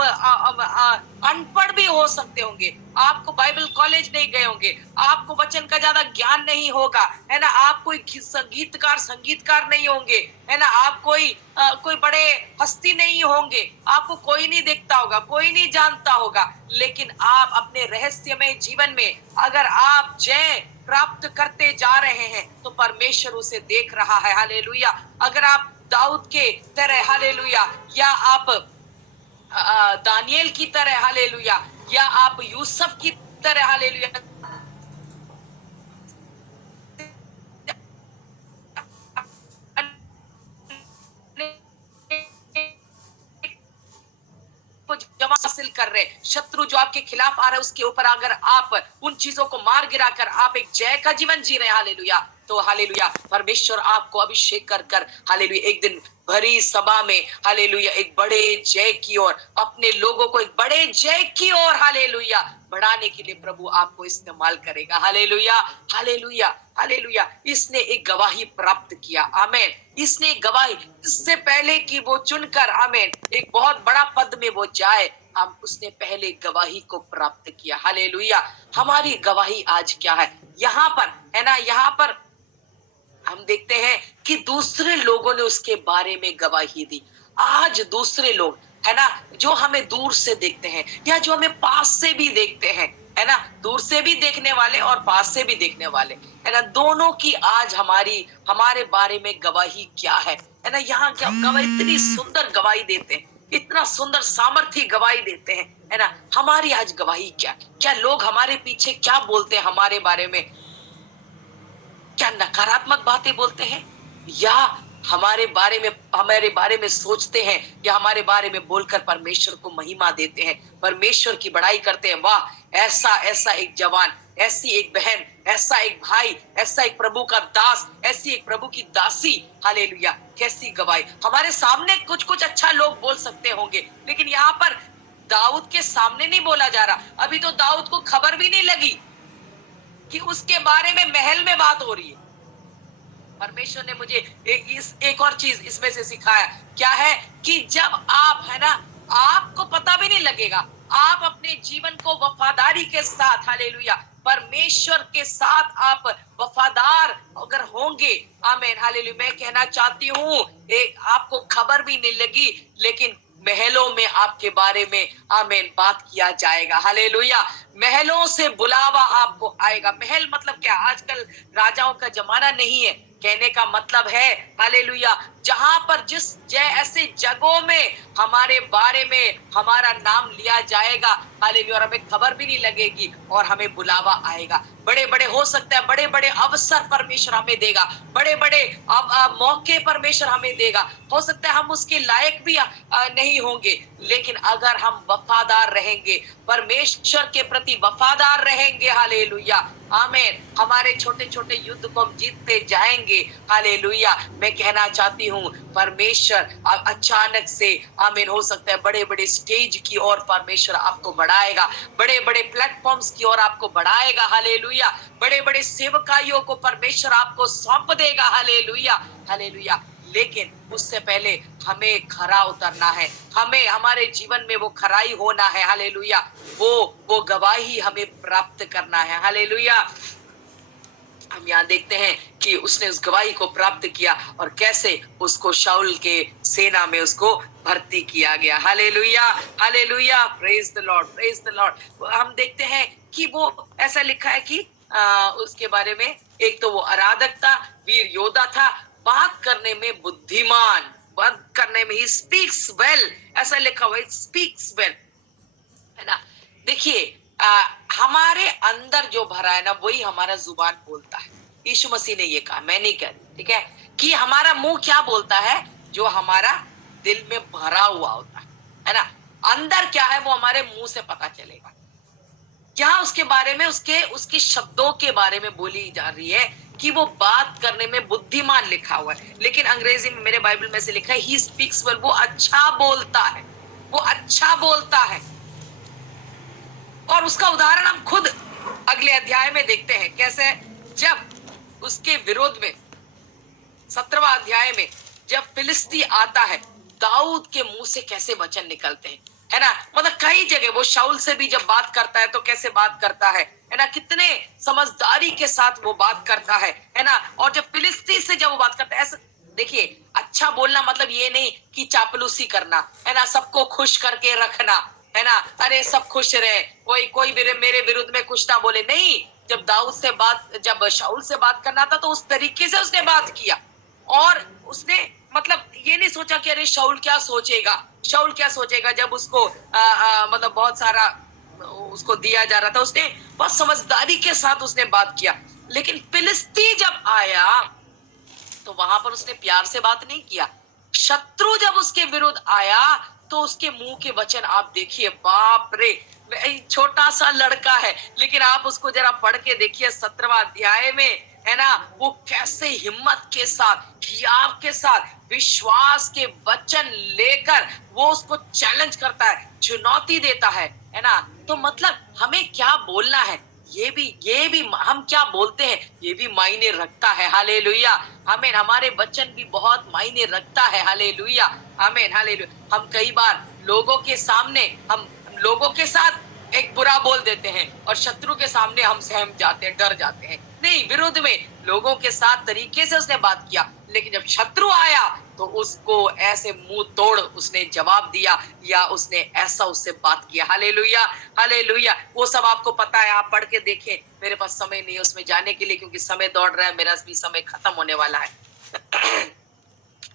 अनपढ़ भी हो सकते होंगे, आपको बाइबल कॉलेज नहीं गए होंगे, आपको वचन का ज्यादा ज्ञान नहीं होगा, है ना, आप कोई संगीतकार नहीं होंगे, है ना, आप कोई बड़े हस्ती नहीं होंगे, आपको कोई नहीं देखता होगा, कोई नहीं जानता होगा, लेकिन आप अपने रहस्यमय जीवन में अगर आप जय प्राप्त करते जा रहे हैं तो परमेश्वर उसे देख रहा है। हालेलुया, अगर आप दाऊद के तरह, हालेलुया, या आप दानियल की तरह, हालेलुया, या आप यूसुफ की तरह, हालेलुया, जमा हासिल कर रहे, शत्रु जो आपके खिलाफ आ रहा है उसके ऊपर अगर आप उन चीजों को मार गिरा कर आप एक जय का जीवन जी रहे हैं, हालेलुया, तो हालेलुया, परमेश्वर आपको अभिषेक कर हालेलुया, एक दिन भरी सभा में, हालेलुया, एक बड़े जय की ओर, अपने लोगों को एक बड़े जय की ओर, हालेलुया, बढ़ाने के लिए प्रभु आपको इस्तेमाल करेगा। Hallelujah, hallelujah, hallelujah. इसने एक गवाही प्राप्त किया, आमीन, इसने गवाही, इससे पहले कि वो चुनकर, आमीन, एक बहुत बड़ा पद में वो जाए, हम उसने पहले गवाही को प्राप्त किया। हालेलुया, हमारी गवाही आज क्या है? यहाँ पर, है ना, यहाँ पर हम देखते हैं कि दूसरे लोगों ने उसके बारे में गवाही दी। आज दूसरे लोग, है ना, जो हमें दूर से देखते हैं या जो हमें पास से भी देखते हैं, है ना, दूर से भी देखने वाले और पास से भी देखने वाले, है ना, दोनों की आज हमारे बारे में गवाही क्या है ना, यहाँ क्या गवाही, इतनी सुंदर गवाही देते हैं, इतना सुंदर सामर्थ्य गवाही देते हैं, है ना। हमारी आज गवाही क्या लोग हमारे पीछे क्या बोलते हैं हमारे बारे में, क्या नकारात्मक बातें बोलते हैं या हमारे बारे में सोचते हैं या हमारे बारे में बोलकर परमेश्वर को महिमा देते हैं, परमेश्वर की बड़ाई करते हैं। वाह, ऐसा ऐसा एक जवान, ऐसी एक बहन, ऐसा एक भाई, ऐसा एक प्रभु का दास, ऐसी एक प्रभु की दासी, हालेलुया, कैसी गवाही। हमारे सामने कुछ कुछ अच्छा लोग बोल सकते होंगे, लेकिन यहाँ पर दाऊद के सामने नहीं बोला जा रहा। अभी तो दाऊद को खबर भी नहीं लगी कि उसके बारे में महल में बात हो रही है। परमेश्वर ने मुझे एक और चीज इसमें से सिखाया, क्या है कि जब आप, है ना, आपको पता भी नहीं लगेगा, आप अपने जीवन को वफादारी के साथ, हालेलुया, परमेश्वर के साथ आप वफादार अगर होंगे, आमीन, हालेलुया, मैं कहना चाहती हूँ, आपको खबर भी नहीं लगी, लेकिन महलों में आपके बारे में, आमीन, बात किया जाएगा, हालेलुया। महलों से बुलावा आपको आएगा। महल मतलब क्या? आजकल राजाओं का जमाना नहीं है, कहने का मतलब है, हालेलुया, जहां पर ऐसे जगहों में हमारे बारे में हमारा नाम लिया जाएगा, हालेलुया, और हमें खबर भी नहीं लगेगी और हमें बुलावा आएगा। बड़े बड़े हो सकते हैं, बड़े बड़े अवसर परमेश्वर हमें देगा, बड़े बड़े मौके परमेश्वर हमें देगा। हो सकता है हम उसके लायक भी नहीं होंगे, लेकिन अगर हम वफादार रहेंगे, परमेश्वर के प्रति वफादार रहेंगे, हालेलुया, आमीन, हमारे छोटे छोटे युद्ध को हम जीतते जाएंगे, हालेलुया। मैं कहना चाहती हूँ, परमेश्वर अचानक से, आमीन, हो सकता है बड़े बड़े स्टेज की ओर परमेश्वर आपको बढ़ाएगा, बड़े बड़े प्लेटफॉर्म्स की ओर आपको बढ़ाएगा, हालेलुया, बड़े बड़े सेवकाइयों को परमेश्वर आपको सौंप देगा, हालेलुया, हालेलुया। लेकिन उससे पहले हमें खरा उतरना है, हमें हमारे जीवन में वो खराई होना है, हालेलुया, वो गवाही हमें प्राप्त करना है, हालेलुया। हम यहाँ देखते हैं कि उसने उस गवाही को प्राप्त किया और कैसे उसको शाऊल के सेना में उसको भर्ती किया गया, hallelujah, hallelujah, praise the Lord, praise the Lord. हम देखते हैं कि वो ऐसा लिखा है कि उसके बारे में, एक तो वो आराधक था, वीर योद्धा था, बात करने में बुद्धिमान, बात करने में ही स्पीक्स वेल, ऐसा लिखा हुआ है, स्पीक्स वेल, है ना। देखिए, हमारे अंदर जो भरा है ना, वही हमारा जुबान बोलता है। यीशु मसीह ने ये कहा, मैं नहीं कह रही, ठीक है, कि हमारा मुंह क्या बोलता है, जो हमारा दिल में भरा हुआ होता है ना। अंदर क्या है वो हमारे मुंह से पता चलेगा। क्या उसके बारे में, उसके शब्दों के बारे में बोली जा रही है कि वो बात करने में बुद्धिमान लिखा हुआ है, लेकिन अंग्रेजी में मेरे बाइबल में से लिखा है ही स्पीक्स वेल, वो अच्छा बोलता है, वो अच्छा बोलता है। और उसका उदाहरण हम खुद अगले अध्याय में देखते हैं, कैसे, जब उसके विरोध में 17वां अध्याय में जब फिलिस्ती आता है, दाऊद के मुंह से कैसे वचन निकलते हैं, है ना। मतलब कई जगह वो शाऊल से भी जब बात करता है तो कैसे बात करता है ना, कितने समझदारी के साथ वो बात करता है ना। और जब फिलिस्ती से जब वो बात करता है, ऐसा देखिए, अच्छा बोलना मतलब ये नहीं कि चापलूसी करना, है ना, सबको खुश करके रखना, है ना, अरे सब खुश रहे, कोई मेरे विरुद्ध में कुछ ना बोले, नहीं। जब शाऊल से बात करना था तो उस तरीके से उसने बात किया, और उसने मतलब ये नहीं सोचा कि अरे शाऊल क्या सोचेगा, जब उसको मतलब बहुत सारा उसको दिया जा रहा था, उसने बहुत समझदारी के साथ उसने बात किया। लेकिन फिलिस्ती जब आया तो वहां पर उसने प्यार से बात नहीं किया। शत्रु जब उसके विरुद्ध आया तो उसके मुंह के वचन आप देखिए, बाप रे, छोटा सा लड़का है, लेकिन आप उसको जरा पढ़ के देखिए 17वां अध्याय में, है ना, वो कैसे हिम्मत के साथ, हियाव के साथ, विश्वास के वचन लेकर वो उसको चैलेंज करता है, चुनौती देता है ना। तो मतलब हमें क्या बोलना है, ये भी हम क्या बोलते हैं, ये भी मायने रखता है, हालेलुया, आमीन। हमारे वचन भी बहुत मायने रखता है, हालेलुया, आमीन, हालेलुया। हम कई बार लोगों के सामने, हम लोगों के साथ एक बुरा बोल देते हैं और शत्रु के सामने हम सहम जाते हैं, डर जाते हैं। नहीं, विरोध में लोगों के साथ तरीके से उसने बात किया, लेकिन जब शत्रु आया तो उसको ऐसे मुंह तोड़ उसने जवाब दिया या उसने ऐसा उससे बात किया। Hallelujah, hallelujah. वो सब आपको पता है, आप पढ़ के देखें। मेरे पास समय नहीं है उसमें जाने के लिए, क्योंकि समय दौड़ रहा है, मेरा भी समय खत्म होने वाला है।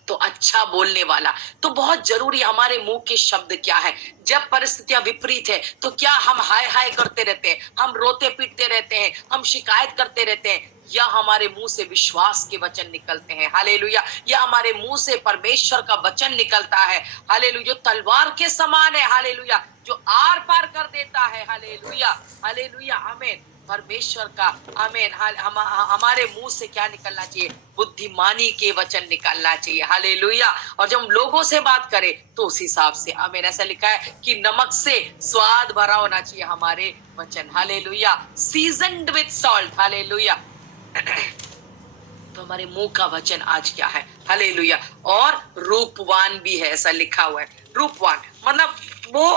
तो अच्छा बोलने वाला, तो बहुत जरूरी हमारे मुंह के शब्द क्या है। जब परिस्थितियां विपरीत है तो क्या हम हाय हाय करते रहते हैं, हम रोते पीटते रहते हैं, हम शिकायत करते रहते हैं, या हमारे मुंह से विश्वास के वचन निकलते हैं। हालेलुया। या हमारे मुंह से परमेश्वर का वचन निकलता है। हालेलुया। जो तलवार के समान है। हालेलुया। जो आर पार कर देता है। हालेलुया, हालेलुया, आमीन। परमेश्वर का आमीन। हमारे मुंह से क्या निकलना चाहिए? बुद्धिमानी के वचन निकालना चाहिए। हालेलुया। और जब हम लोगों से बात करें तो उस हिसाब से, आमीन। ऐसा लिखा है कि नमक से स्वाद भरा होना चाहिए हमारे वचन। Hallelujah. Seasoned with salt. Hallelujah. तो हमारे मुंह का वचन आज क्या है? हालेलुया। और रूपवान भी है, ऐसा लिखा हुआ है। रूपवान मतलब वो,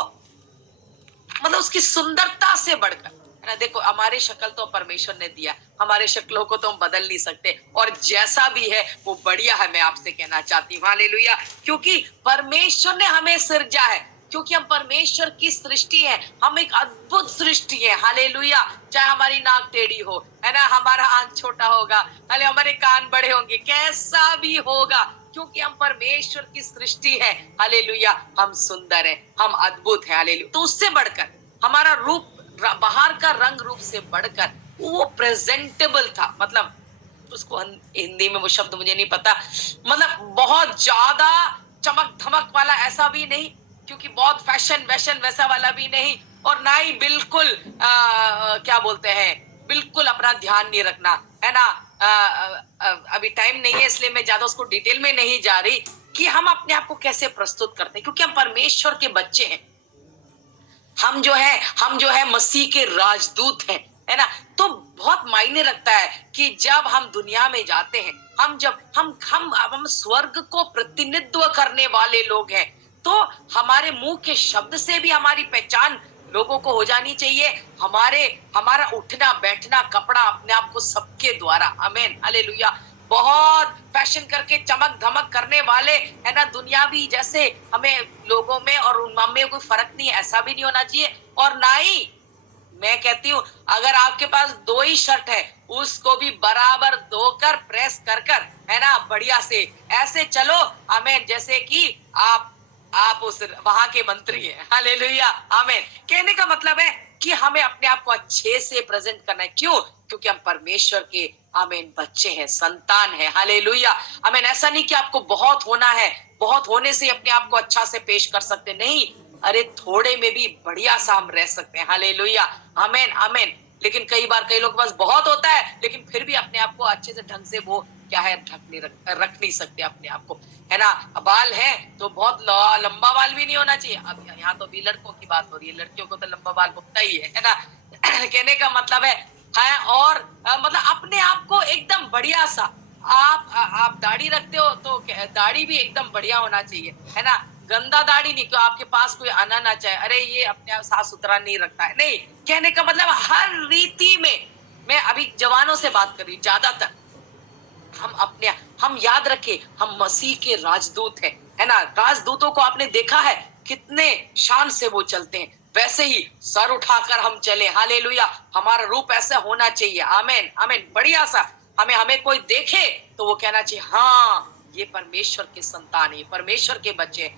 मतलब उसकी सुंदरता से बढ़कर, है ना। देखो हमारे शक्ल तो परमेश्वर ने दिया, हमारे शक्लों को तो हम बदल नहीं सकते, और जैसा भी है वो बढ़िया है, मैं आपसे कहना चाहती हूँ। हालेलुया। क्योंकि परमेश्वर ने हमें सिरजा है, क्योंकि हम परमेश्वर की सृष्टि है, हम एक अद्भुत सृष्टि है। हालेलुया। चाहे हमारी नाक टेढ़ी हो, है ना, हमारा आंख छोटा होगा, हमारे कान बड़े होंगे, कैसा भी होगा, क्योंकि हम परमेश्वर की सृष्टि है। हालेलुया। हम सुंदर है, हम अद्भुत है। हालेलुया। तो उससे बढ़कर हमारा रूप, बाहर का रंग रूप से बढ़कर वो प्रेजेंटेबल था। मतलब उसको हिंदी में वो शब्द मुझे नहीं पता, मतलब बहुत ज्यादा चमक धमक वाला ऐसा भी नहीं, क्योंकि बहुत फैशन वैशन वैसा वाला भी नहीं, और ना ही बिल्कुल क्या बोलते हैं, बिल्कुल अपना ध्यान नहीं रखना, है ना। अभी टाइम नहीं है, इसलिए मैं ज्यादा उसको डिटेल में नहीं जा रही कि हम अपने आप को कैसे प्रस्तुत करते हैं, क्योंकि हम परमेश्वर के बच्चे हैं। हम जो है मसीह के राजदूत हैं, है ना। तो बहुत मायने रखता है कि जब हम दुनिया में जाते हैं, हम स्वर्ग को प्रतिनिधित्व करने वाले लोग हैं, तो हमारे मुंह के शब्द से भी हमारी पहचान लोगों को हो जानी चाहिए। हमारा उठना बैठना कपड़ा अपने आप को सबके द्वारा, आमीन, हालेलुया। बहुत फैशन करके चमक धमक करने वाले, है ना, दुनियावी जैसे हमें लोगों में और उनमें में कोई फर्क नहीं है, ऐसा भी नहीं होना चाहिए। और ना ही, मैं कहती हूँ, अगर आपके पास 2 ही शर्ट है, उसको भी बराबर धोकर प्रेस कर, है ना, बढ़िया से ऐसे चलो, आमीन, जैसे कि आप उस वहां के मंत्री हैं। हालेलुया, आमीन। कहने का मतलब है कि हमें अपने आप को अच्छे से प्रेजेंट करना है। क्यों? क्योंकि हम परमेश्वर के, आमीन, बच्चे हैं, संतान है। हालेलुया, आमीन। ऐसा नहीं कि आपको बहुत होना है, बहुत होने से अपने आप को अच्छा से पेश कर सकते, नहीं। अरे थोड़े में भी बढ़िया सा हम रह सकते हैं। हालेलुया, आमीन, आमीन। लेकिन कई बार कई लोग के पास बहुत होता है, लेकिन फिर भी अपने आप को अच्छे से ढंग से वो क्या है, रख नहीं सकते अपने आप को, है ना। बाल है तो बहुत लंबा बाल भी नहीं होना चाहिए। अब यहाँ तो भी लड़कों की बात हो रही है, लड़कियों को तो लंबा बाल होता ही है ना। कहने का मतलब है और मतलब अपने आप को एकदम बढ़िया सा, आप दाढ़ी रखते हो तो दाढ़ी भी एकदम बढ़िया होना चाहिए, है ना। गंदा दाढ़ी नहीं, क्यों आपके पास कोई आना ना चाहे, अरे ये अपने आप साफ सुथरा नहीं रखता है, नहीं। कहने का मतलब हर रीति में, मैं अभी जवानों से बात कर रही हूँ ज्यादातर, हम याद रखें, हम मसीह के राजदूत हैं, है ना। राजदूतों को आपने देखा है कितने शान से वो चलते हैं, वैसे ही सर उठाकर हम चले। हालेलुया। हमारा रूप ऐसा होना चाहिए, आमीन, आमीन, बढ़िया सा। हमें कोई देखे तो वो कहना चाहिए, हाँ ये परमेश्वर के संतान है, परमेश्वर के बच्चे,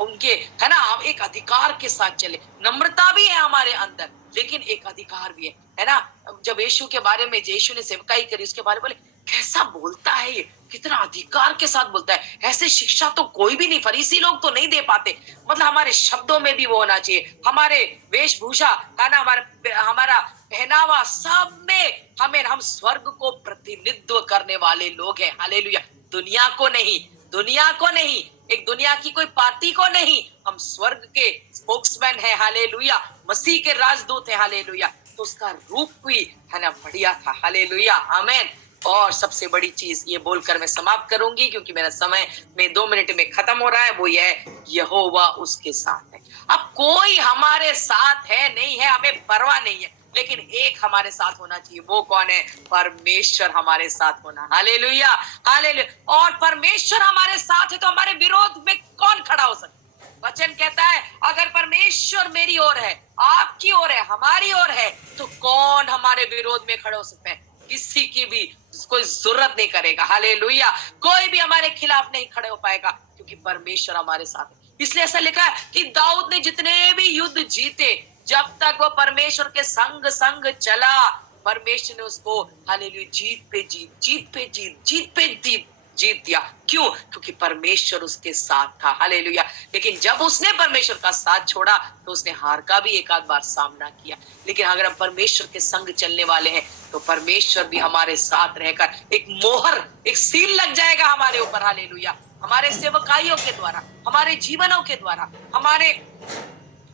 उनके, है ना। हम एक अधिकार के साथ चले, नम्रता भी है हमारे अंदर, लेकिन एक अधिकार भी है ना। जब यीशु के बारे में, यीशु ने सेवकाई करी, उसके बारे में बोले कैसा बोलता है ये, कितना अधिकार के साथ बोलता है, ऐसे शिक्षा तो कोई भी नहीं, फरीसी लोग तो नहीं दे पाते। मतलब हमारे शब्दों में भी वो होना चाहिए, हमारे वेशभूषा, है ना, हमारा पहनावा, सब में हम स्वर्ग को प्रतिनिधित्व करने वाले लोग हैं। हालेलुया। दुनिया को नहीं, दुनिया को नहीं, एक दुनिया की कोई पार्टी को नहीं, हम स्वर्ग के स्पोक्समैन है। हालेलुया। मसीह के राजदूत है। हालेलुया। तो उसका रूप भी, है ना, बढ़िया था। हालेलुया, आमीन। और सबसे बड़ी चीज ये बोलकर मैं समाप्त करूंगी, क्योंकि मेरा समय में 2 मिनट में खत्म हो रहा है, वो ये, यहोवा उसके साथ है। अब कोई हमारे साथ है नहीं है, हमें परवाह नहीं है, लेकिन एक हमारे साथ होना चाहिए। वो कौन है? परमेश्वर हमारे साथ होना। Hallelujah, hallelujah. और परमेश्वर हमारे साथ है तो हमारे विरोध में कौन खड़ा हो सकता है? वचन कहता है अगर परमेश्वर मेरी ओर है, आपकी ओर है, हमारी ओर है, तो कौन हमारे विरोध में खड़े हो सकते हैं? किसी की भी कोई जरूरत नहीं करेगा। हालेलुया। कोई भी हमारे खिलाफ नहीं खड़े हो पाएगा, क्योंकि परमेश्वर हमारे साथ है। इसलिए ऐसा लिखा है कि दाऊद ने जितने भी युद्ध जीते, जब तक वो परमेश्वर के संग संग चला, परमेश्वर ने उसको हालेलुया जीत पे जीत, जीत पे जीत, जीत पे जीत दिया। क्यों? क्योंकि परमेश्वर उसके साथ था। हालेलुया। लेकिन जब उसने परमेश्वर का साथ छोड़ा तो उसने हार का भी एक आध बार सामना किया। लेकिन अगर हम परमेश्वर के संग चलने वाले हैं तो परमेश्वर भी हमारे साथ रहकर एक मोहर, एक सील लग जाएगा हमारे ऊपर। हालेलुया। हमारे सेवकाइयों के द्वारा, हमारे जीवनों के द्वारा, हमारे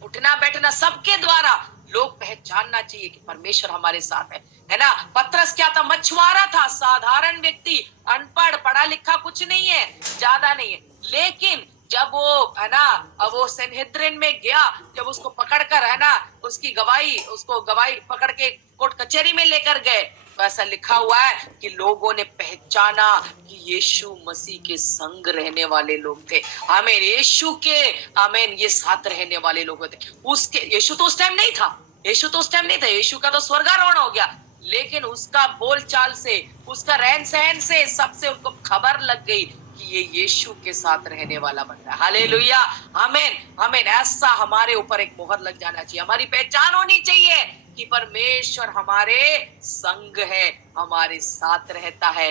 उठना बैठना सबके द्वारा लोग पहचानना चाहिए कि परमेश्वर हमारे साथ है ना। पतरस क्या था? मछुआरा था, साधारण व्यक्ति, अनपढ़, पढ़ा लिखा कुछ नहीं है, ज्यादा नहीं है। लेकिन जब वो है ना, अब वो सनहेद्रिन में गया, जब उसको पकड़कर है ना, उसको गवाही पकड़ के कोर्ट कचहरी में लेकर गए, तो ऐसा लिखा हुआ है कि लोगों ने पहचाना कि यीशु मसीह के संग रहने वाले लोग थे। आमीन। यीशु के आमीन ये साथ रहने वाले लोग थे। उसके यीशु तो उस टाइम नहीं था, यीशु तो उस टाइम नहीं था, यीशु का तो स्वर्गारोहण हो गया। लेकिन उसका बोलचाल से, उसका रहन सहन से सबसे उनको खबर लग गई कि ये यीशु के साथ रहने वाला बंदा है। हालेलुया, आमीन, आमीन। ऐसा हमारे ऊपर एक मोहर लग जाना चाहिए। हमारी पहचान होनी चाहिए कि परमेश्वर हमारे संग है, हमारे साथ रहता है।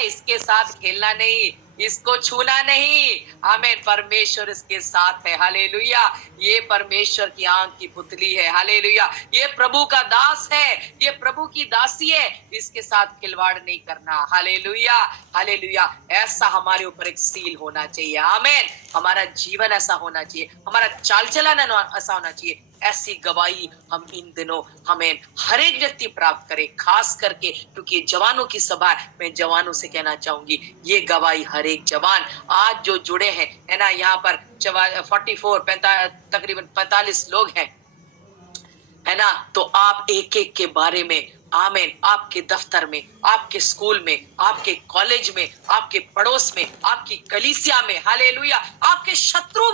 इसके साथ खेलना नहीं, इसको छूना नहीं। आमीन। परमेश्वर इसके साथ है। हालेलुया। ये परमेश्वर की आंख की पुतली है। हालेलुया। ये प्रभु का दास है, ये प्रभु की दासी है, इसके साथ खिलवाड़ नहीं करना। Hallelujah, hallelujah. ऐसा हमारे ऊपर एक सील होना चाहिए। आमीन। हमारा जीवन ऐसा होना चाहिए, हमारा चाल चलन ऐसा होना चाहिए। ऐसी गवाही हम इन दिनों हमें हर एक व्यक्ति प्राप्त करे, खास करके क्योंकि जवानों की सभा है। मैं जवानों से कहना चाहूंगी, ये गवाही हर एक जवान आज जो जुड़े हैं है ना, यहाँ पर 44 तकरीबन 45 लोग हैं, है ना। तो आप एक एक के बारे में, आमीन, आपके दफ्तर में, आपके स्कूल में, आपके कॉलेज में, आपके पड़ोस में, आपकी कलीसिया में, हालेलुया, आपके शत्रु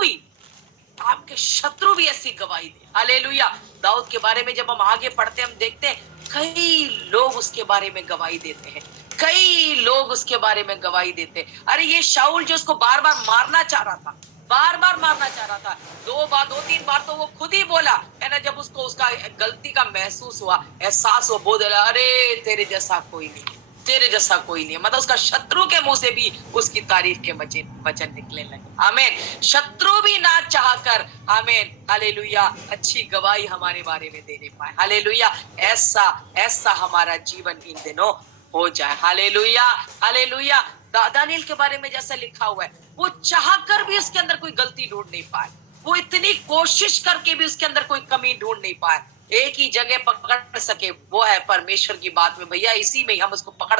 भी ऐसी गवाही दे। हालेलुया। दाऊद के बारे में जब हम आगे पढ़ते हैं, हम देखते हैं कई लोग उसके बारे में गवाही देते हैं, कई लोग उसके बारे में गवाही देते हैं। अरे ये शाऊल जो उसको बार बार मारना चाह रहा था, दो तीन बार तो वो खुद ही बोला है ना, जब उसको उसका गलती का महसूस हुआ, एहसास हुआ, बोल दिया, अरे तेरे जैसा कोई नहीं, तेरे जैसा कोई नहीं। मतलब उसका शत्रु के मुंह से भी उसकी तारीफ के वचन निकलने लगे। आमीन। शत्रु भी ना चाहकर, आमीन, हालेलुया, अच्छी गवाही हमारे बारे में देने पाए। हालेलुया। ऐसा हमारा जीवन इन दिनों हो जाए। Hallelujah, hallelujah. दानिएल के बारे में जैसा लिखा हुआ है, वो चाहकर भी उसके अंदर कोई गलती ढूंढ नहीं पाए, वो इतनी कोशिश करके भी उसके अंदर कोई कमी ढूंढ नहीं पाए। एक ही जगह पकड़ सके, वो है परमेश्वर की बात में। भैया इसी में हम उसको पकड़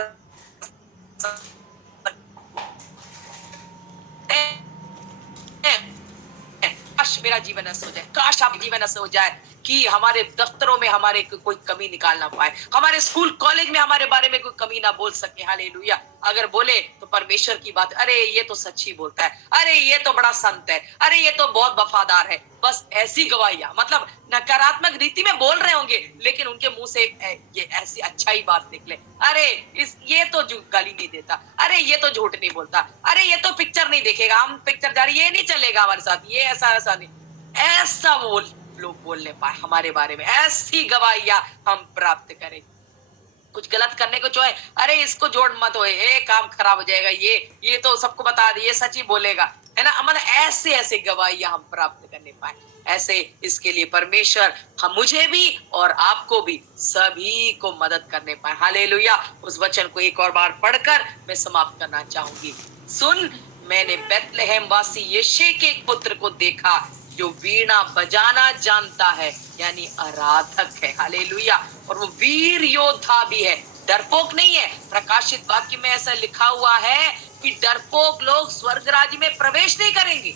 काश मेरा जीवन ऐसा हो जाए, काश आप जीवन ऐसा हो जाए कि हमारे दफ्तरों में हमारे कोई कमी निकाल ना पाए, हमारे स्कूल कॉलेज में हमारे बारे में कोई कमी ना बोल सके। हालेलुया। अगर बोले तो परमेश्वर की बात, अरे ये तो सच्ची बोलता है, अरे ये तो बड़ा संत है, अरे ये तो बहुत वफादार है। बस ऐसी गवाहियां, मतलब नकारात्मक रीति में बोल रहे होंगे, लेकिन उनके मुंह से ये ऐसी अच्छा ही बात निकले, अरे ये तो गाली नहीं देता, अरे ये तो झूठ नहीं बोलता, अरे ये तो पिक्चर नहीं देखेगा, हम पिक्चर जा रही, ये नहीं चलेगा हमारे साथ, ये ऐसा नहीं। ऐसा वो लोग बोलने पाए हमारे बारे में, ऐसी गवाहियां हम प्राप्त करें। कुछ गलत करने को जो है, अरे इसको जोड़ मत हो, ये काम खराब हो जाएगा, ये तो सबको बता दे, ये सच ही बोलेगा, है ना। मतलब ऐसे गवाहियां हम प्राप्त करने पाए। ऐसे इसके लिए परमेश्वर हम मुझे भी और आपको भी सभी को मदद करने पाए। हालेलुया। उस वचन को एक और बार पढ़कर मैं समाप्त करना चाहूंगी। सुन, मैंने बेथलेहम वासी यिशै के एक पुत्र को देखा जो वीणा बजाना जानता है, यानी आराधक है। हालेलुया। और वो वीर योद्धा भी है, डरपोक नहीं है। प्रकाशित वाक्य में ऐसा लिखा हुआ है कि डरपोक लोग स्वर्ग राज्य में प्रवेश नहीं करेंगे।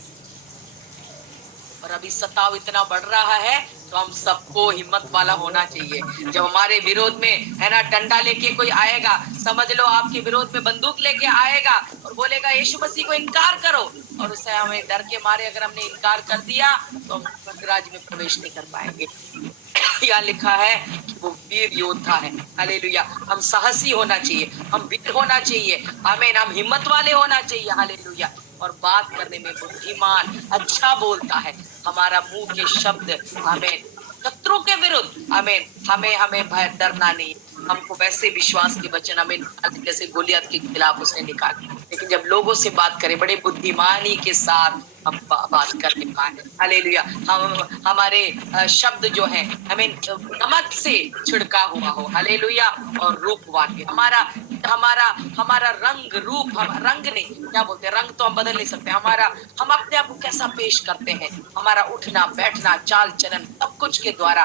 और अभी सताव इतना बढ़ रहा है तो हम सबको हिम्मत वाला होना चाहिए। जब हमारे विरोध में है ना डंडा लेके कोई आएगा, समझ लो आपके विरोध में बंदूक लेके आएगा और बोलेगा यीशु मसीह को इनकार करो, और उससे हमें डर के मारे अगर हमने इनकार कर दिया तो हम स्वर्ग राज्य में प्रवेश नहीं कर पाएंगे। यहाँ लिखा है कि वो वीर योद्धा है। हालेलुया। हम साहसी होना चाहिए, हम वीर होना चाहिए, आमीन। हम हिम्मत वाले होना चाहिए। हालेलुया। और बात करने में बुद्धिमान, अच्छा बोलता है। हमारा मुंह के शब्द, आमीन, शत्रु के विरुद्ध, आमीन, हमें भय डरना नहीं। हमको वैसे विश्वास के वचन, आमीन, जैसे गोलियत के खिलाफ उसने निकाले, लेकिन जब लोगों से बात करें बड़े बुद्धिमानी के साथ हम बात करने पाए। हालेलुया। हम हमारे शब्द जो है हमें नमक से छिड़का हुआ हो। हालेलुया। और रूपवान के हमारा हमारा हमारा रंग रूप, हम रंग नहीं, क्या बोलते हैं, रंग तो हम बदल नहीं सकते। हम अपने आप को कैसा पेश करते हैं, हमारा उठना बैठना चाल चलन सब कुछ के द्वारा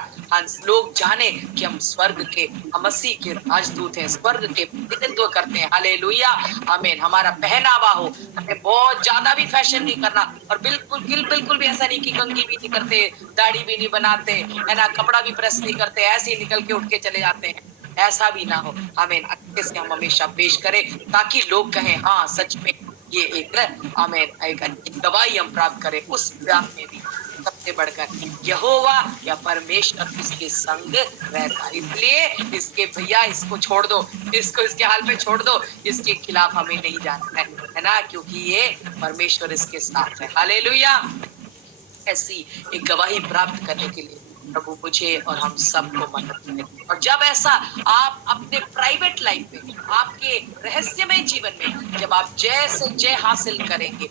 लोग जाने कि हम स्वर्ग के, हम मसीह के राजदूत हैं, स्वर्ग के प्रतिनिधित्व करते हैं। हालेलुया। आमीन। हमारा पहनावा हो, हमें बहुत ज्यादा भी फैशन नहीं करना, और बिल्कुल भी ऐसा नहीं कि कंघी भी नहीं करते, दाढ़ी भी नहीं बनाते, है ना, कपड़ा भी प्रेस नहीं करते, ऐसे ही निकल के उठ के चले जाते हैं, ऐसा भी ना हो। आमीन। अच्छे से हम हमेशा पेश करें ताकि लोग कहें हाँ सच में ये एक, आमीन, एक अच्छी गवाही हम प्राप्त करें उस बात में भी। सबसे बढ़कर यहोवा या परमेश्वर इसके संग रहता, इसलिए इसके भैया इसको छोड़ दो, इसको इसके हाल पे छोड़ दो, इसके खिलाफ हमें नहीं जाना है ना, क्योंकि ये परमेश्वर इसके साथ है। हालेलुया। ऐसी एक गवाही प्राप्त करने के लिए प्रभु मुझे और हम सबको मदद करें। और जब ऐसा आप अपने प्राइवेट लाइफ में, आपके रहस्यमय जीवन में जब आप जय से जय हासिल करेंगे,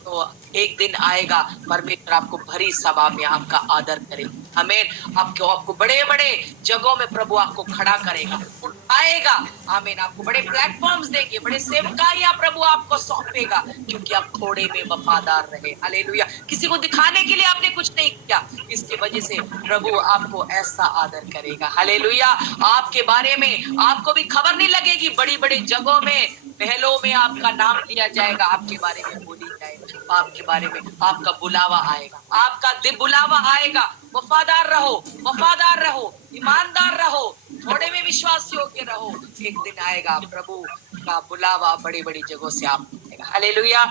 तो एक दिन आएगा परमेश्वर आपको भरी सभा में आपका आदर करेगा। आमीन। आपको बड़े बड़े जगहों में प्रभु आपको खड़ा करेगा, उठाएगा। आमीन। आपको बड़े प्लेटफॉर्म्स देंगे, बड़े सेवकाइयां प्रभु आपको सौंपेगा, क्योंकि आप थोड़े में वफादार रहे। हालेलुया। किसी को दिखाने के लिए आपने कुछ नहीं किया, इसकी वजह से प्रभु आपको ऐसा आदर करेगा। हालेलुया। आपके बारे में आपको भी खबर नहीं लगेगी, बड़ी बड़ी जगहों में, महलों में आपका नाम लिया जाएगा, आपके बारे में बोली जाएगा, आपके बारे में आपका बुलावा आएगा, आपका बुलावा आएगा। वफादार रहो, वफादार रहो, ईमानदार रहो, थोड़े में विश्वास योग्य रहो। एक दिन आएगा प्रभु का बुलावा बड़ी बड़ी जगहों से आप आएगा। हालेलुया।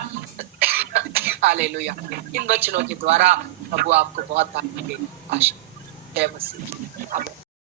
हालेलुया। इन वचनों के द्वारा प्रभु आपको बहुत आशीष दे। जय मसीह। आमीन।